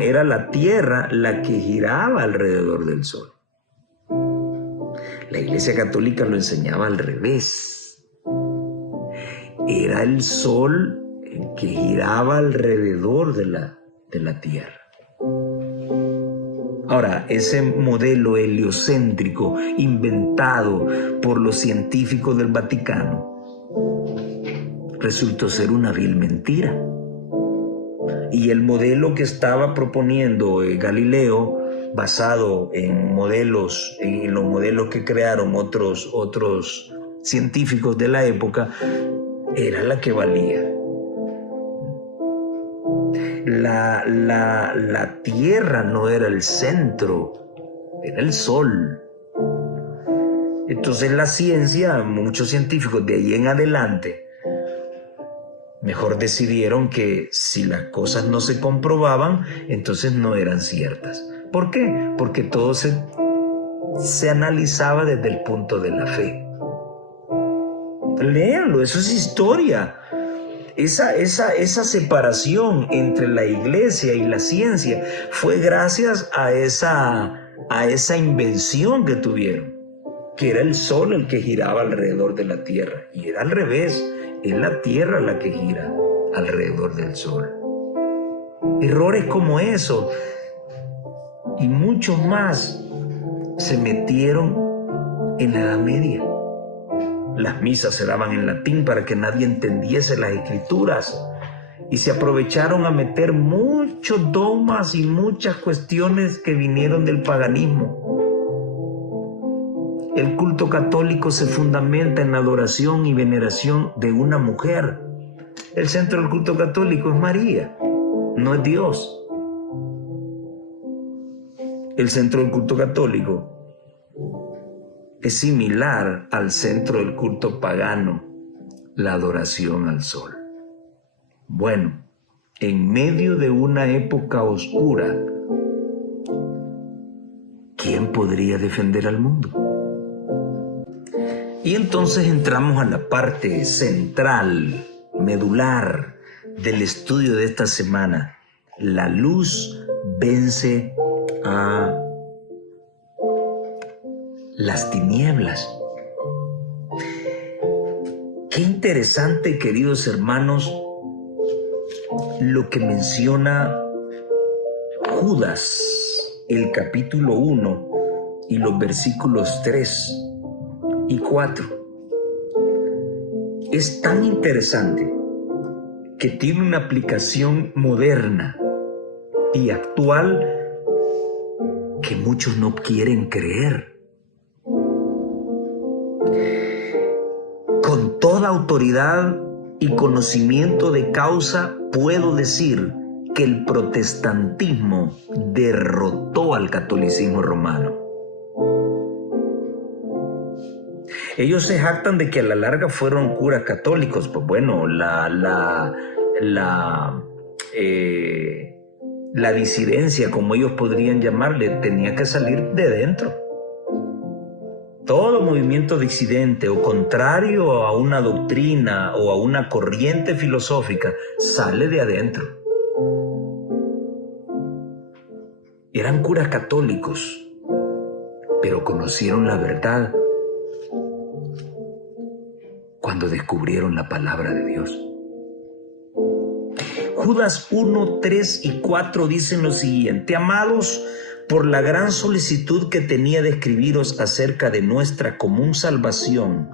era la tierra la que giraba alrededor del sol. La Iglesia Católica lo enseñaba al revés. Era el sol el que giraba alrededor de la tierra. Ahora, ese modelo heliocéntrico inventado por los científicos del Vaticano resultó ser una vil mentira. Y el modelo que estaba proponiendo Galileo, basado en los modelos que crearon otros científicos de la época, era la que valía. La tierra no era el centro, era el sol. Entonces la ciencia, muchos científicos de ahí en adelante, mejor decidieron que si las cosas no se comprobaban, entonces no eran ciertas. ¿Por qué? Porque todo se analizaba desde el punto de la fe. Léanlo, eso es historia. Esa separación entre la iglesia y la ciencia fue gracias a esa invención que tuvieron, que era el sol el que giraba alrededor de la tierra. Y era al revés, es la tierra la que gira alrededor del sol. Errores como eso y muchos más se metieron en la Edad Media. Las misas se daban en latín para que nadie entendiese las escrituras y se aprovecharon a meter muchos dogmas y muchas cuestiones que vinieron del paganismo. El culto católico se fundamenta en la adoración y veneración de una mujer. El centro del culto católico es María, no es Dios. El centro del culto católico es similar al centro del culto pagano, la adoración al sol. Bueno, en medio de una época oscura, ¿quién podría defender al mundo? Y entonces entramos a la parte central, medular del estudio de esta semana. La luz vence a las tinieblas. Qué interesante, queridos hermanos, lo que menciona Judas, el capítulo 1 y los versículos 3 y 4. Es tan interesante que tiene una aplicación moderna y actual que muchos no quieren creer. Con toda autoridad y conocimiento de causa puedo decir que el protestantismo derrotó al catolicismo romano. Ellos se jactan de que a la larga fueron curas católicos. Pues bueno, la disidencia, como ellos podrían llamarle, tenía que salir de dentro. Todo movimiento disidente o contrario a una doctrina o a una corriente filosófica sale de adentro. Eran curas católicos, pero conocieron la verdad cuando descubrieron la palabra de Dios. Judas 1, 3 y 4 dicen lo siguiente: amados, por la gran solicitud que tenía de escribiros acerca de nuestra común salvación,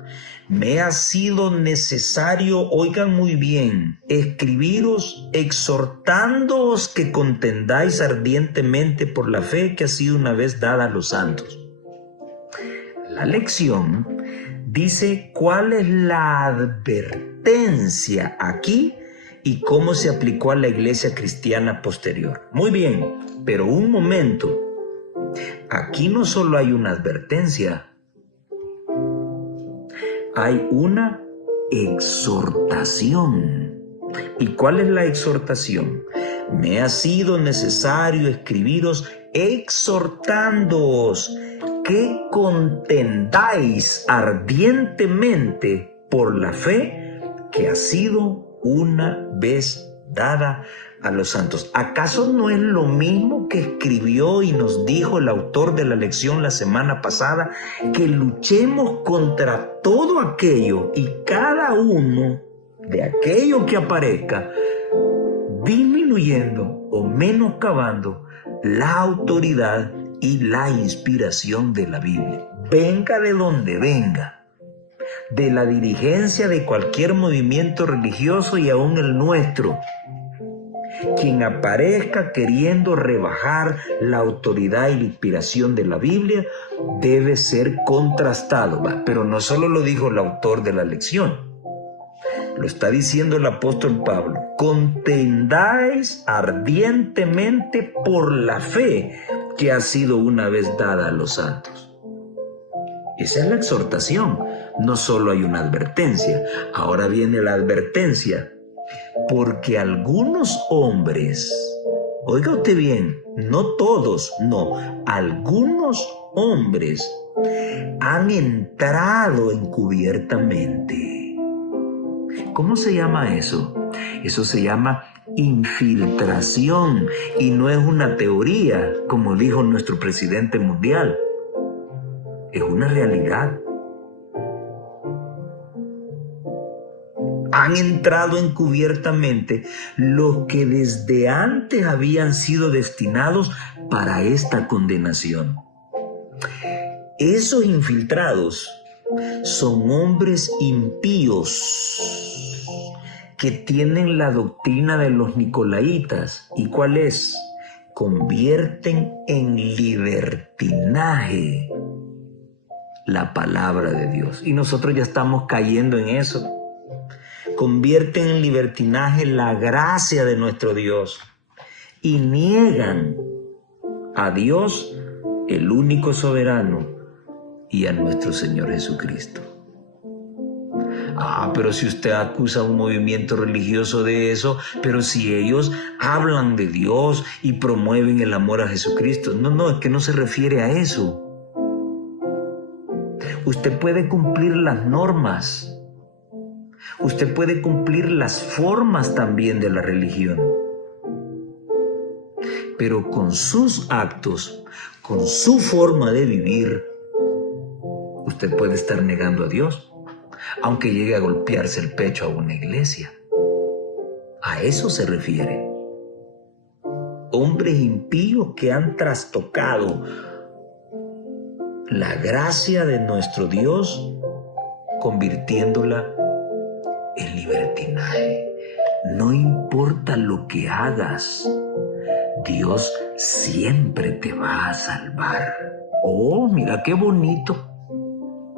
me ha sido necesario, oigan muy bien, escribiros exhortándoos que contendáis ardientemente por la fe que ha sido una vez dada a los santos. La lección dice cuál es la advertencia aquí y cómo se aplicó a la iglesia cristiana posterior. Muy bien, pero un momento. Aquí no solo hay una advertencia, hay una exhortación. ¿Y cuál es la exhortación? Me ha sido necesario escribiros exhortándoos que contendáis ardientemente por la fe que ha sido una vez dada a los santos. ¿Acaso no es lo mismo que escribió y nos dijo el autor de la lección la semana pasada? Que luchemos contra todo aquello y cada uno de aquello que aparezca, disminuyendo o menoscabando la autoridad y la inspiración de la Biblia. Venga de donde venga, de la dirigencia de cualquier movimiento religioso y aún el nuestro. Quien aparezca queriendo rebajar la autoridad y la inspiración de la Biblia debe ser contrastado. Pero no solo lo dijo el autor de la lección, lo está diciendo el apóstol Pablo. Contendáis ardientemente por la fe que ha sido una vez dada a los santos. Esa es la exhortación, no solo hay una advertencia. Ahora viene la advertencia. Porque algunos hombres, oiga usted bien, no todos, no, algunos hombres han entrado encubiertamente. ¿Cómo se llama eso? Eso se llama infiltración y no es una teoría, como dijo nuestro presidente mundial. Es una realidad. Han entrado encubiertamente los que desde antes habían sido destinados para esta condenación. Esos infiltrados son hombres impíos que tienen la doctrina de los nicolaitas. ¿Y cuál es? Convierten en libertinaje la palabra de Dios. Y nosotros ya estamos cayendo en eso. Convierten en libertinaje la gracia de nuestro Dios y niegan a Dios, el único soberano, y a nuestro Señor Jesucristo. Pero si usted acusa a un movimiento religioso de eso, pero si ellos hablan de Dios y promueven el amor a Jesucristo. No, es que no se refiere a eso. Usted puede cumplir las normas. Usted puede cumplir las formas también de la religión. Pero con sus actos, con su forma de vivir, usted puede estar negando a Dios, aunque llegue a golpearse el pecho a una iglesia. A eso se refiere. Hombres impíos que han trastocado la gracia de nuestro Dios, convirtiéndola en libertinaje. No importa lo que hagas, Dios siempre te va a salvar. Oh, mira qué bonito.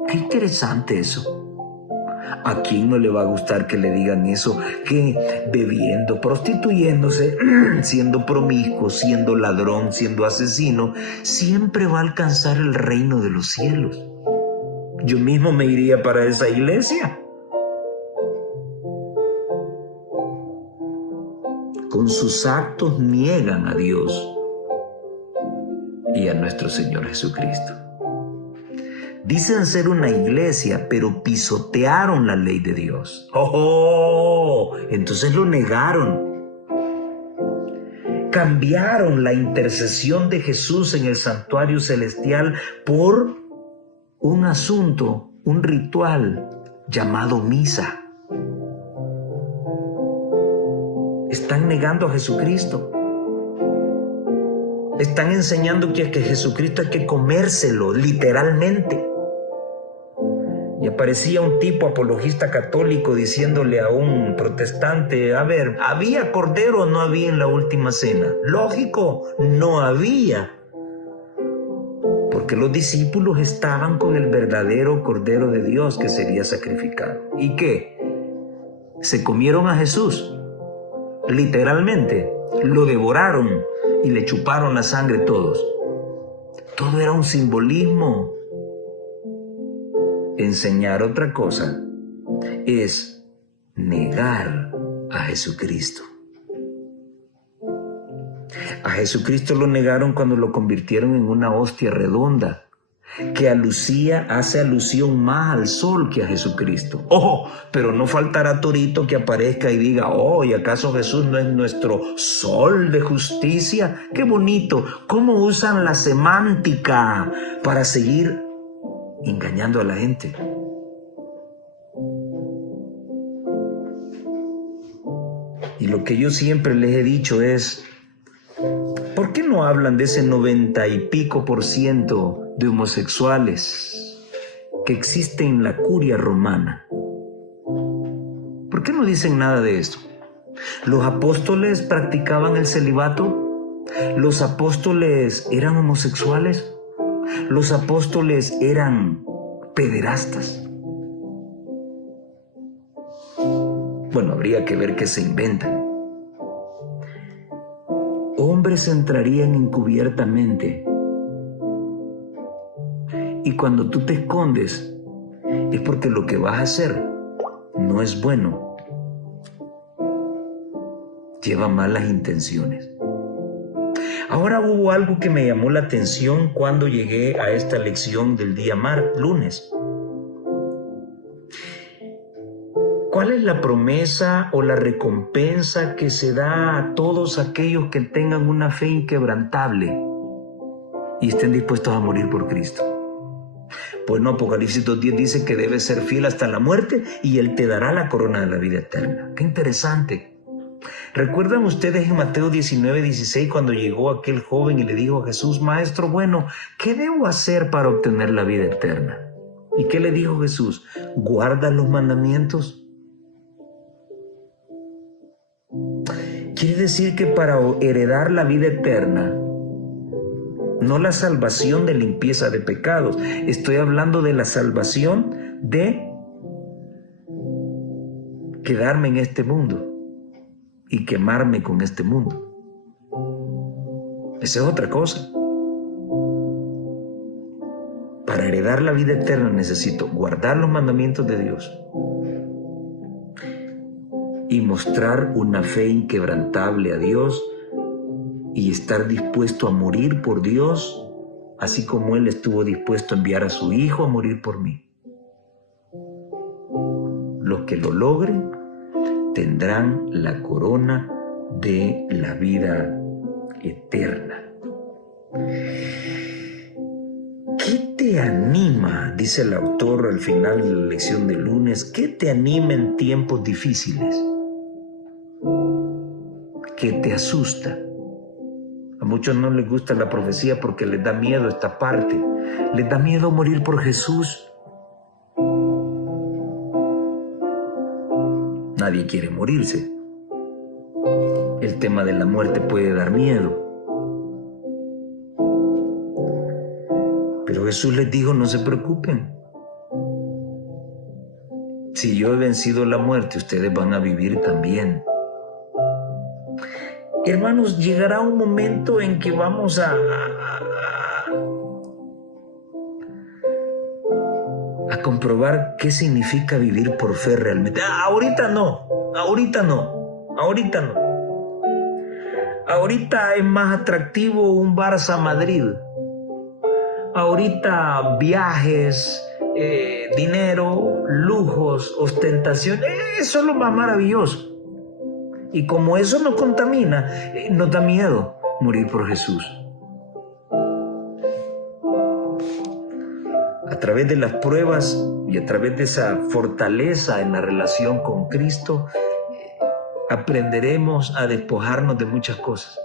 Qué interesante eso. ¿A quién no le va a gustar que le digan eso? Que bebiendo, prostituyéndose, siendo promiscuo, siendo ladrón, siendo asesino, siempre va a alcanzar el reino de los cielos. Yo mismo me iría para esa iglesia. Con sus actos niegan a Dios y a nuestro Señor Jesucristo. Dicen ser una iglesia, pero pisotearon la ley de Dios. Entonces lo negaron. Cambiaron la intercesión de Jesús en el santuario celestial por un asunto, un ritual llamado misa. Están negando a Jesucristo. Están enseñando que Jesucristo hay que comérselo, literalmente. Ya parecía un tipo apologista católico diciéndole a un protestante, a ver, ¿había cordero o no había en la última cena? Lógico, no había. Porque los discípulos estaban con el verdadero Cordero de Dios que sería sacrificado. ¿Y qué? Se comieron a Jesús, literalmente, lo devoraron y le chuparon la sangre todos. Todo era un simbolismo. Enseñar otra cosa es negar a Jesucristo. A Jesucristo lo negaron cuando lo convirtieron en una hostia redonda que hace alusión más al sol que a Jesucristo. ¡Ojo! Pero no faltará torito que aparezca y diga, oh, ¿y acaso Jesús no es nuestro sol de justicia? ¡Qué bonito! ¿Cómo usan la semántica para seguir engañando a la gente? Y lo que yo siempre les he dicho es, ¿por qué no hablan de ese 90 y pico % de homosexuales que existen en la curia romana? ¿Por qué no dicen nada de esto? ¿Los apóstoles practicaban el celibato? ¿Los apóstoles eran homosexuales? ¿Los apóstoles eran pederastas? Bueno, habría que ver qué se inventan. Hombres entrarían encubiertamente. Y cuando tú te escondes, es porque lo que vas a hacer no es bueno. Lleva malas intenciones. Ahora hubo algo que me llamó la atención cuando llegué a esta lección del día lunes. ¿Cuál es la promesa o la recompensa que se da a todos aquellos que tengan una fe inquebrantable y estén dispuestos a morir por Cristo? Pues no, Apocalipsis 2:10 dice que debes ser fiel hasta la muerte y Él te dará la corona de la vida eterna. ¡Qué interesante! ¿Recuerdan ustedes en Mateo 19:16 cuando llegó aquel joven y le dijo a Jesús, Maestro bueno, ¿qué debo hacer para obtener la vida eterna? ¿Y qué le dijo Jesús? ¿Guarda los mandamientos? Quiere decir que para heredar la vida eterna, no la salvación de limpieza de pecados, estoy hablando de la salvación de quedarme en este mundo y quemarme con este mundo. Esa es otra cosa. Para heredar la vida eterna necesito guardar los mandamientos de Dios y mostrar una fe inquebrantable a Dios y estar dispuesto a morir por Dios, así como Él estuvo dispuesto a enviar a su Hijo a morir por mí. Los que lo logren tendrán la corona de la vida eterna. ¿Qué te anima? Dice el autor al final de la lección del lunes. ¿Qué te anima en tiempos difíciles? ¿Qué te asusta? A muchos no les gusta la profecía porque les da miedo esta parte. Les da miedo morir por Jesús. Nadie quiere morirse. El tema de la muerte puede dar miedo. Pero Jesús les dijo, no se preocupen. Si yo he vencido la muerte, ustedes van a vivir también. Hermanos, llegará un momento en que vamos a comprobar qué significa vivir por fe realmente. Ahorita no. Ahorita es más atractivo un Barça-Madrid. Ahorita viajes, dinero, lujos, ostentación, eso es lo más maravilloso. Y como eso nos contamina, nos da miedo morir por Jesús. A través de las pruebas y a través de esa fortaleza en la relación con Cristo, aprenderemos a despojarnos de muchas cosas.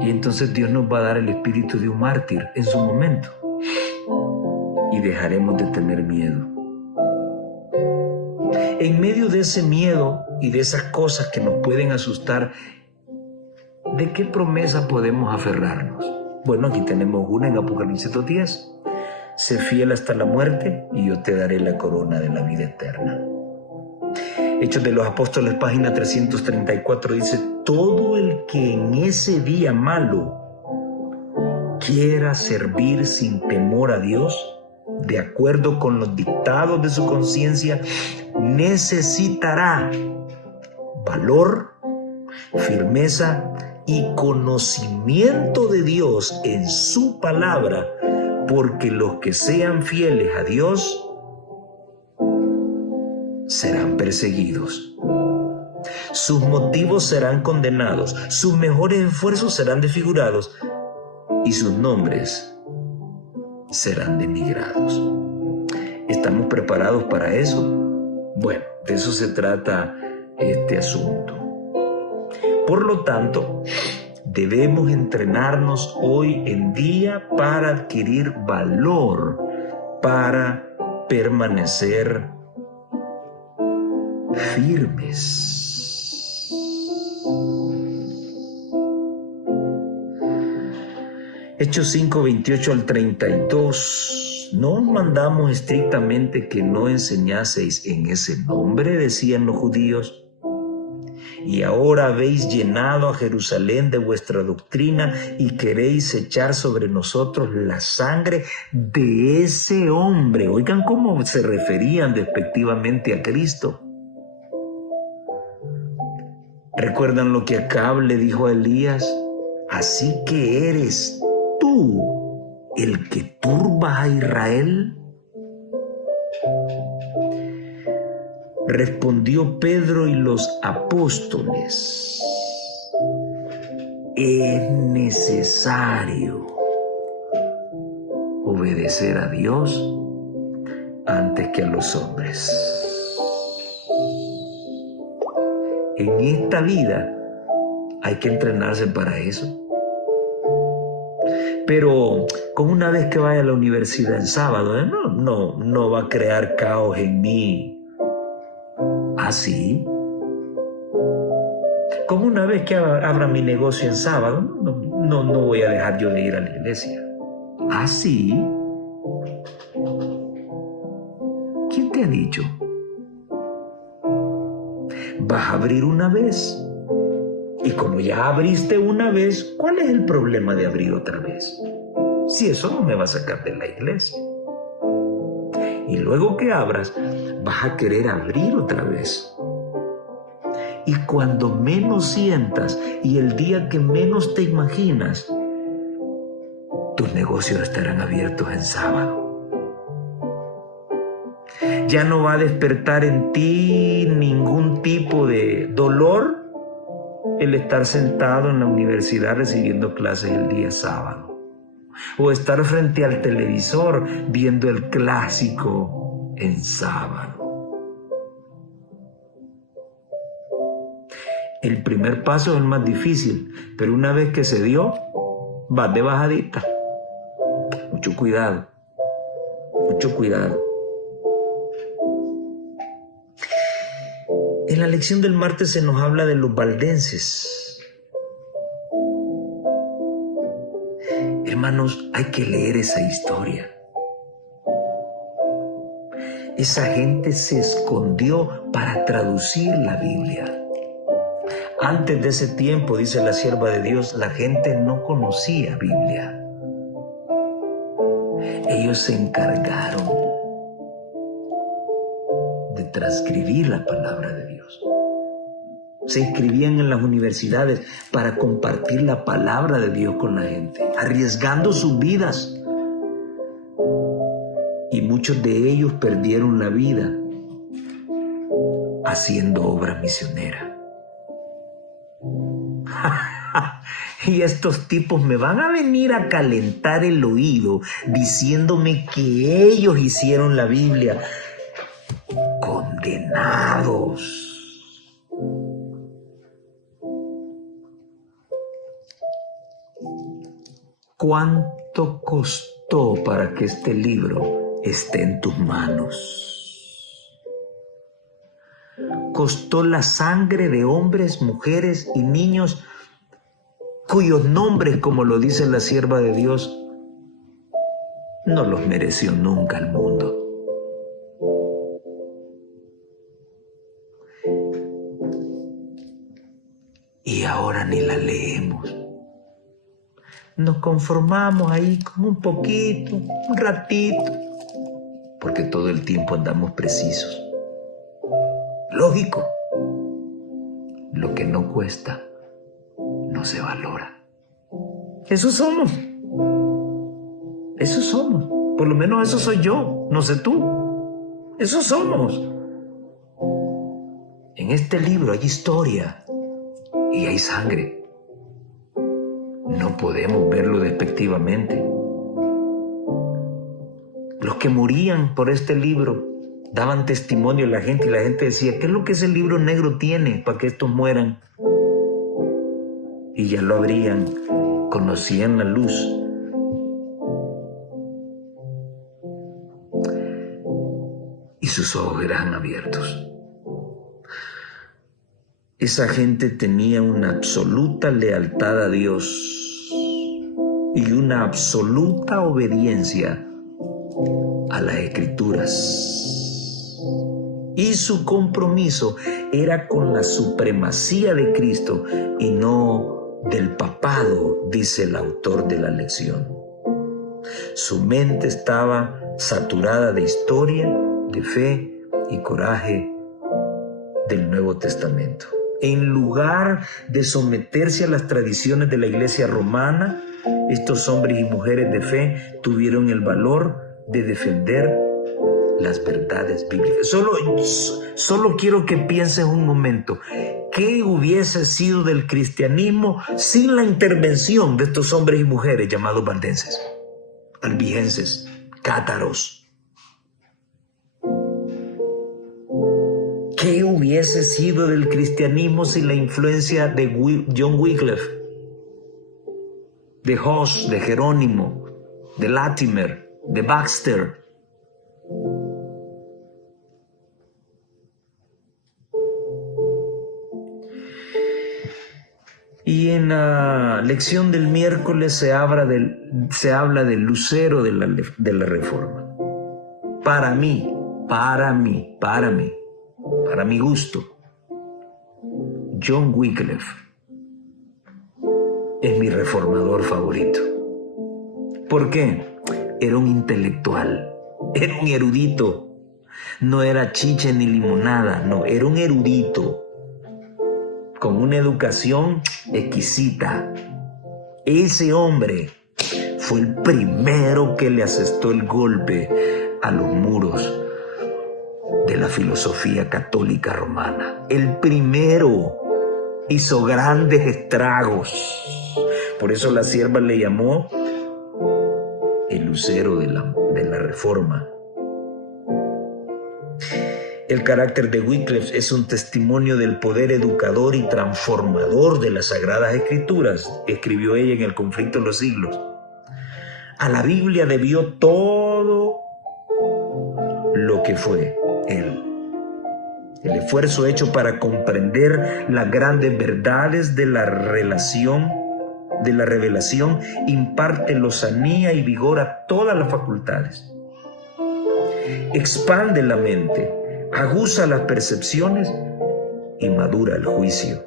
Y entonces Dios nos va a dar el espíritu de un mártir en su momento. Y dejaremos de tener miedo. En medio de ese miedo y de esas cosas que nos pueden asustar, ¿de qué promesa podemos aferrarnos? Bueno, aquí tenemos una en Apocalipsis 2:10. Sé fiel hasta la muerte y yo te daré la corona de la vida eterna. Hechos de los Apóstoles, página 334, dice: todo el que en ese día malo quiera servir sin temor a Dios, de acuerdo con los dictados de su conciencia, necesitará valor, firmeza y conocimiento de Dios en su palabra, porque los que sean fieles a Dios serán perseguidos. Sus motivos serán condenados, sus mejores esfuerzos serán desfigurados y sus nombres serán denigrados. ¿Estamos preparados para eso? Bueno, de eso se trata este asunto. Por lo tanto, debemos entrenarnos hoy en día para adquirir valor, para permanecer firmes. Hechos 5, 28 al 32. ¿No os mandamos estrictamente que no enseñaseis en ese nombre?, decían los judíos. Y ahora habéis llenado a Jerusalén de vuestra doctrina y queréis echar sobre nosotros la sangre de ese hombre. Oigan cómo se referían despectivamente a Cristo. ¿Recuerdan lo que Acab le dijo a Elías? Así que eres tú el que turbas a Israel. Respondió Pedro y los apóstoles: es necesario obedecer a Dios antes que a los hombres. En esta vida hay que entrenarse para eso. Pero con una vez que vaya a la universidad el sábado, no va a crear caos en mí. ¿Así? Como una vez que abra mi negocio en sábado, no voy a dejar yo de ir a la iglesia. ¿Así? ¿Quién te ha dicho? Vas a abrir una vez. Y como ya abriste una vez, ¿cuál es el problema de abrir otra vez? Si eso no me va a sacar de la iglesia. Y luego que abras, vas a querer abrir otra vez. Y cuando menos sientas y el día que menos te imaginas, tus negocios estarán abiertos en sábado. Ya no va a despertar en ti ningún tipo de dolor el estar sentado en la universidad recibiendo clases el día sábado. O estar frente al televisor viendo el clásico en sábado. El primer paso es el más difícil, pero una vez que se dio, vas de bajadita. Mucho cuidado, mucho cuidado. En la lección del martes se nos habla de los valdenses. Hermanos, hay que leer esa historia. Esa gente se escondió para traducir la Biblia. Antes de ese tiempo, dice la sierva de Dios, la gente no conocía Biblia. Ellos se encargaron de transcribir la palabra de Dios. Se inscribían en las universidades para compartir la palabra de Dios con la gente, arriesgando sus vidas. Y muchos de ellos perdieron la vida haciendo obra misionera. Y estos tipos me van a venir a calentar el oído diciéndome que ellos hicieron la Biblia. Condenados. ¿Cuánto costó para que este libro esté en tus manos. Costó la sangre de hombres, mujeres y niños cuyos nombres, como lo dice la sierva de Dios, no los mereció nunca el mundo. Y ahora ni la leemos. Nos conformamos ahí con un poquito, un ratito, porque todo el tiempo andamos precisos. Lógico, lo que no cuesta no se valora. Eso somos. Eso somos. Por lo menos eso soy yo, no sé tú. Eso somos. En este libro hay historia y hay sangre. No podemos verlo despectivamente. Los que morían por este libro daban testimonio a la gente y la gente decía, ¿qué es lo que ese libro negro tiene para que estos mueran? Y ya lo abrían, conocían la luz. Y sus ojos eran abiertos. Esa gente tenía una absoluta lealtad a Dios y una absoluta obediencia a las Escrituras. Y su compromiso era con la supremacía de Cristo y no del papado, dice el autor de la lección. Su mente estaba saturada de historia, de fe y coraje del Nuevo Testamento. En lugar de someterse a las tradiciones de la Iglesia romana, estos hombres y mujeres de fe tuvieron el valor de defender las verdades bíblicas. Solo quiero que pienses un momento. ¿Qué hubiese sido del cristianismo sin la intervención de estos hombres y mujeres llamados valdenses, albigenses, cátaros? ¿Qué hubiese sido del cristianismo sin la influencia de John Wycliffe, de Huss, de Jerónimo, de Latimer, de Baxter? Y en la lección del miércoles se habla del lucero de la Reforma. Para mi gusto, John Wycliffe es mi reformador favorito. ¿Por qué? Era un intelectual, era un erudito. No era chicha ni limonada, no, era un erudito con una educación exquisita. Ese hombre fue el primero que le asestó el golpe a los muros de la filosofía católica romana. El primero. Hizo grandes estragos. Por eso la sierva le llamó el lucero de la Reforma. El carácter de Wycliffe es un testimonio del poder educador y transformador de las Sagradas Escrituras, escribió ella en El conflicto de los siglos. A la Biblia debió todo lo que fue él. El esfuerzo hecho para comprender las grandes verdades de la revelación imparte lozanía y vigor a todas las facultades. Expande la mente, aguza las percepciones y madura el juicio.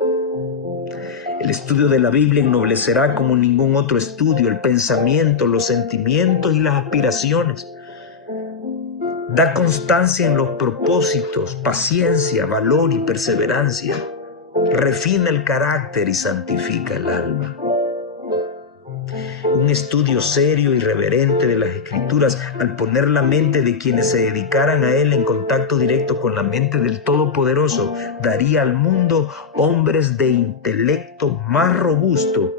El estudio de la Biblia ennoblecerá como ningún otro estudio el pensamiento, los sentimientos y las aspiraciones. Da constancia en los propósitos, paciencia, valor y perseverancia. Refina el carácter y santifica el alma. Un estudio serio y reverente de las Escrituras, al poner la mente de quienes se dedicaran a él en contacto directo con la mente del Todopoderoso, daría al mundo hombres de intelecto más robusto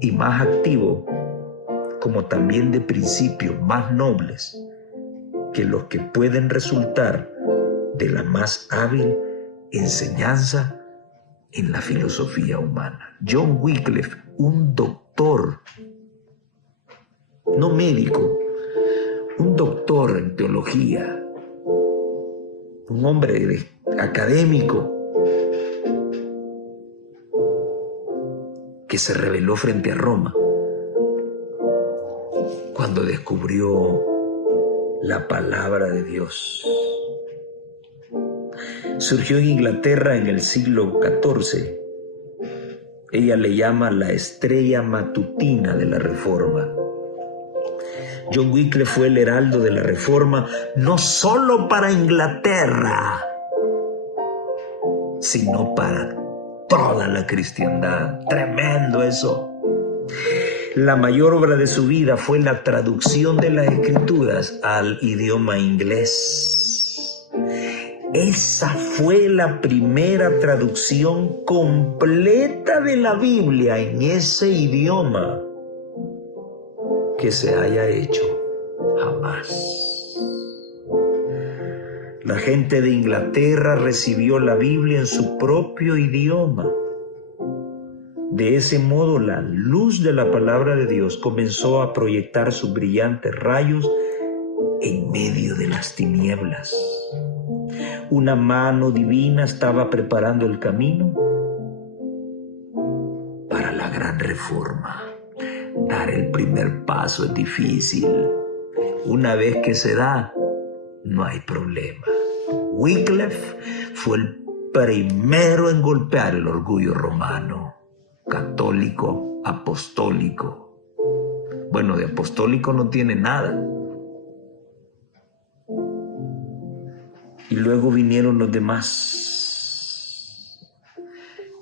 y más activo, como también de principios más nobles que los que pueden resultar de la más hábil enseñanza en la filosofía humana. John Wycliffe, un doctor, no médico, un doctor en teología, un hombre académico, que se rebeló frente a Roma cuando descubrió la palabra de Dios. Surgió en Inglaterra en el siglo XIV. Ella le llama la estrella matutina de la Reforma. John Wycliffe fue el heraldo de la Reforma, no solo para Inglaterra, sino para toda la cristiandad. Tremendo eso. La mayor obra de su vida fue la traducción de las Escrituras al idioma inglés. Esa fue la primera traducción completa de la Biblia en ese idioma que se haya hecho jamás. La gente de Inglaterra recibió la Biblia en su propio idioma. De ese modo, la luz de la palabra de Dios comenzó a proyectar sus brillantes rayos en medio de las tinieblas. Una mano divina estaba preparando el camino para la gran reforma. Dar el primer paso es difícil. Una vez que se da, no hay problema. Wycliffe fue el primero en golpear el orgullo romano, católico, apostólico. Bueno, de apostólico no tiene nada. Y luego vinieron los demás,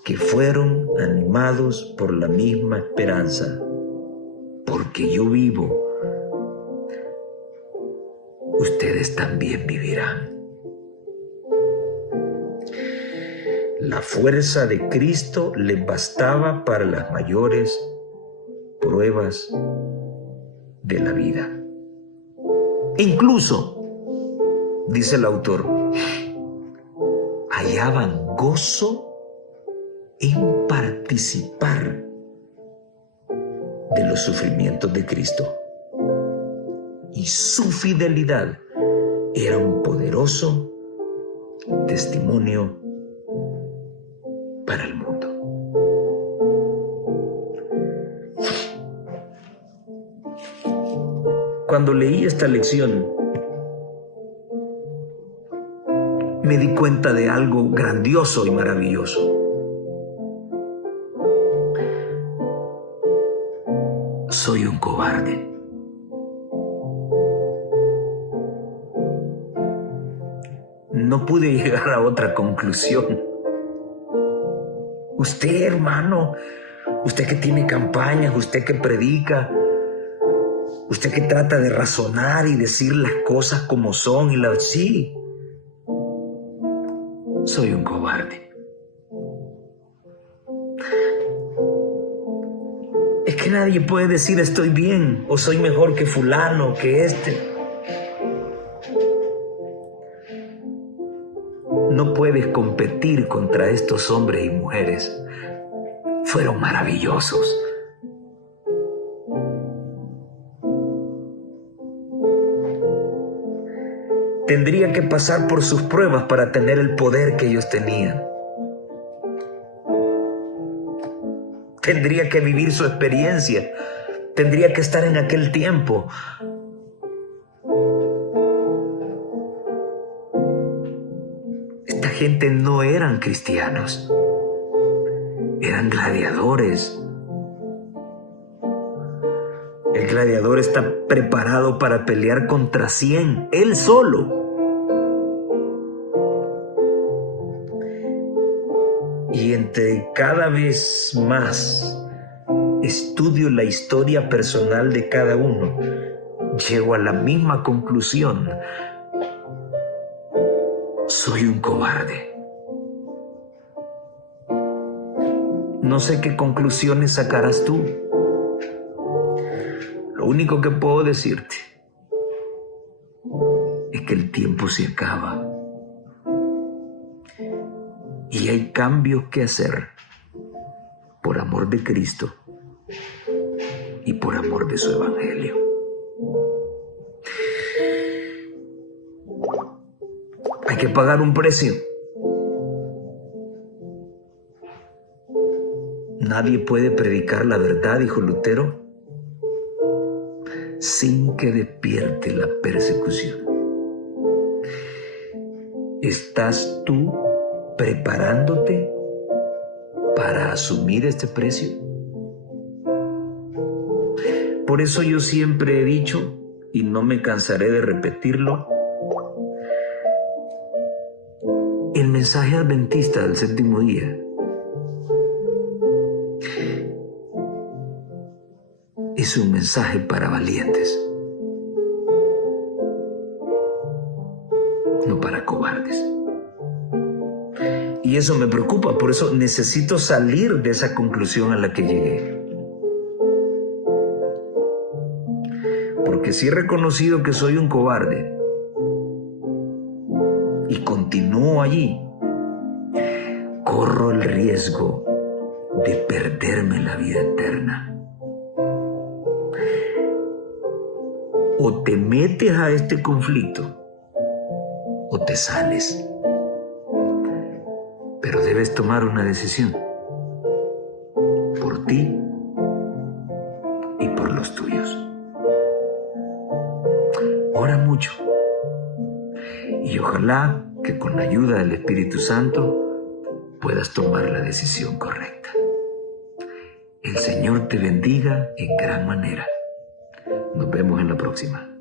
que fueron animados por la misma esperanza. Porque yo vivo, ustedes también vivirán. La fuerza de Cristo les bastaba para las mayores pruebas de la vida. Incluso, dice el autor, hallaban gozo en participar de los sufrimientos de Cristo. Y su fidelidad era un poderoso testimonio para el mundo. Cuando leí esta lección, me di cuenta de algo grandioso y maravilloso. Soy un cobarde. No pude llegar a otra conclusión. Usted, hermano, usted que tiene campañas, usted que predica, usted que trata de razonar y decir las cosas como son sí, soy un cobarde. Es que nadie puede decir estoy bien o soy mejor que fulano, que este. No puedes competir contra estos hombres y mujeres. Fueron maravillosos. Tendría que pasar por sus pruebas para tener el poder que ellos tenían. Tendría que vivir su experiencia. Tendría que estar en aquel tiempo. Esta gente no eran cristianos. Eran gladiadores. El gladiador está preparado para pelear contra 100, él solo. Y entre cada vez más estudio la historia personal de cada uno, llego a la misma conclusión. Soy un cobarde. No sé qué conclusiones sacarás tú. Lo único que puedo decirte es que el tiempo se acaba y hay cambios que hacer por amor de Cristo y por amor de su evangelio. que pagar un precio. Nadie puede predicar la verdad, dijo Lutero, sin que despierte la persecución. ¿Estás tú preparándote para asumir este precio? Por eso yo siempre he dicho, y no me cansaré de repetirlo, el mensaje adventista del séptimo día es un mensaje para valientes, no para cobardes. Y eso me preocupa, por eso necesito salir de esa conclusión a la que llegué. Porque si he reconocido que soy un cobarde y continúo allí, corro el riesgo de perderme la vida eterna. O te metes a este conflicto o te sales. Pero debes tomar una decisión por ti y por los tuyos. Ora mucho y ojalá que con la ayuda del Espíritu Santo puedas tomar la decisión correcta. El Señor te bendiga en gran manera. Nos vemos en la próxima.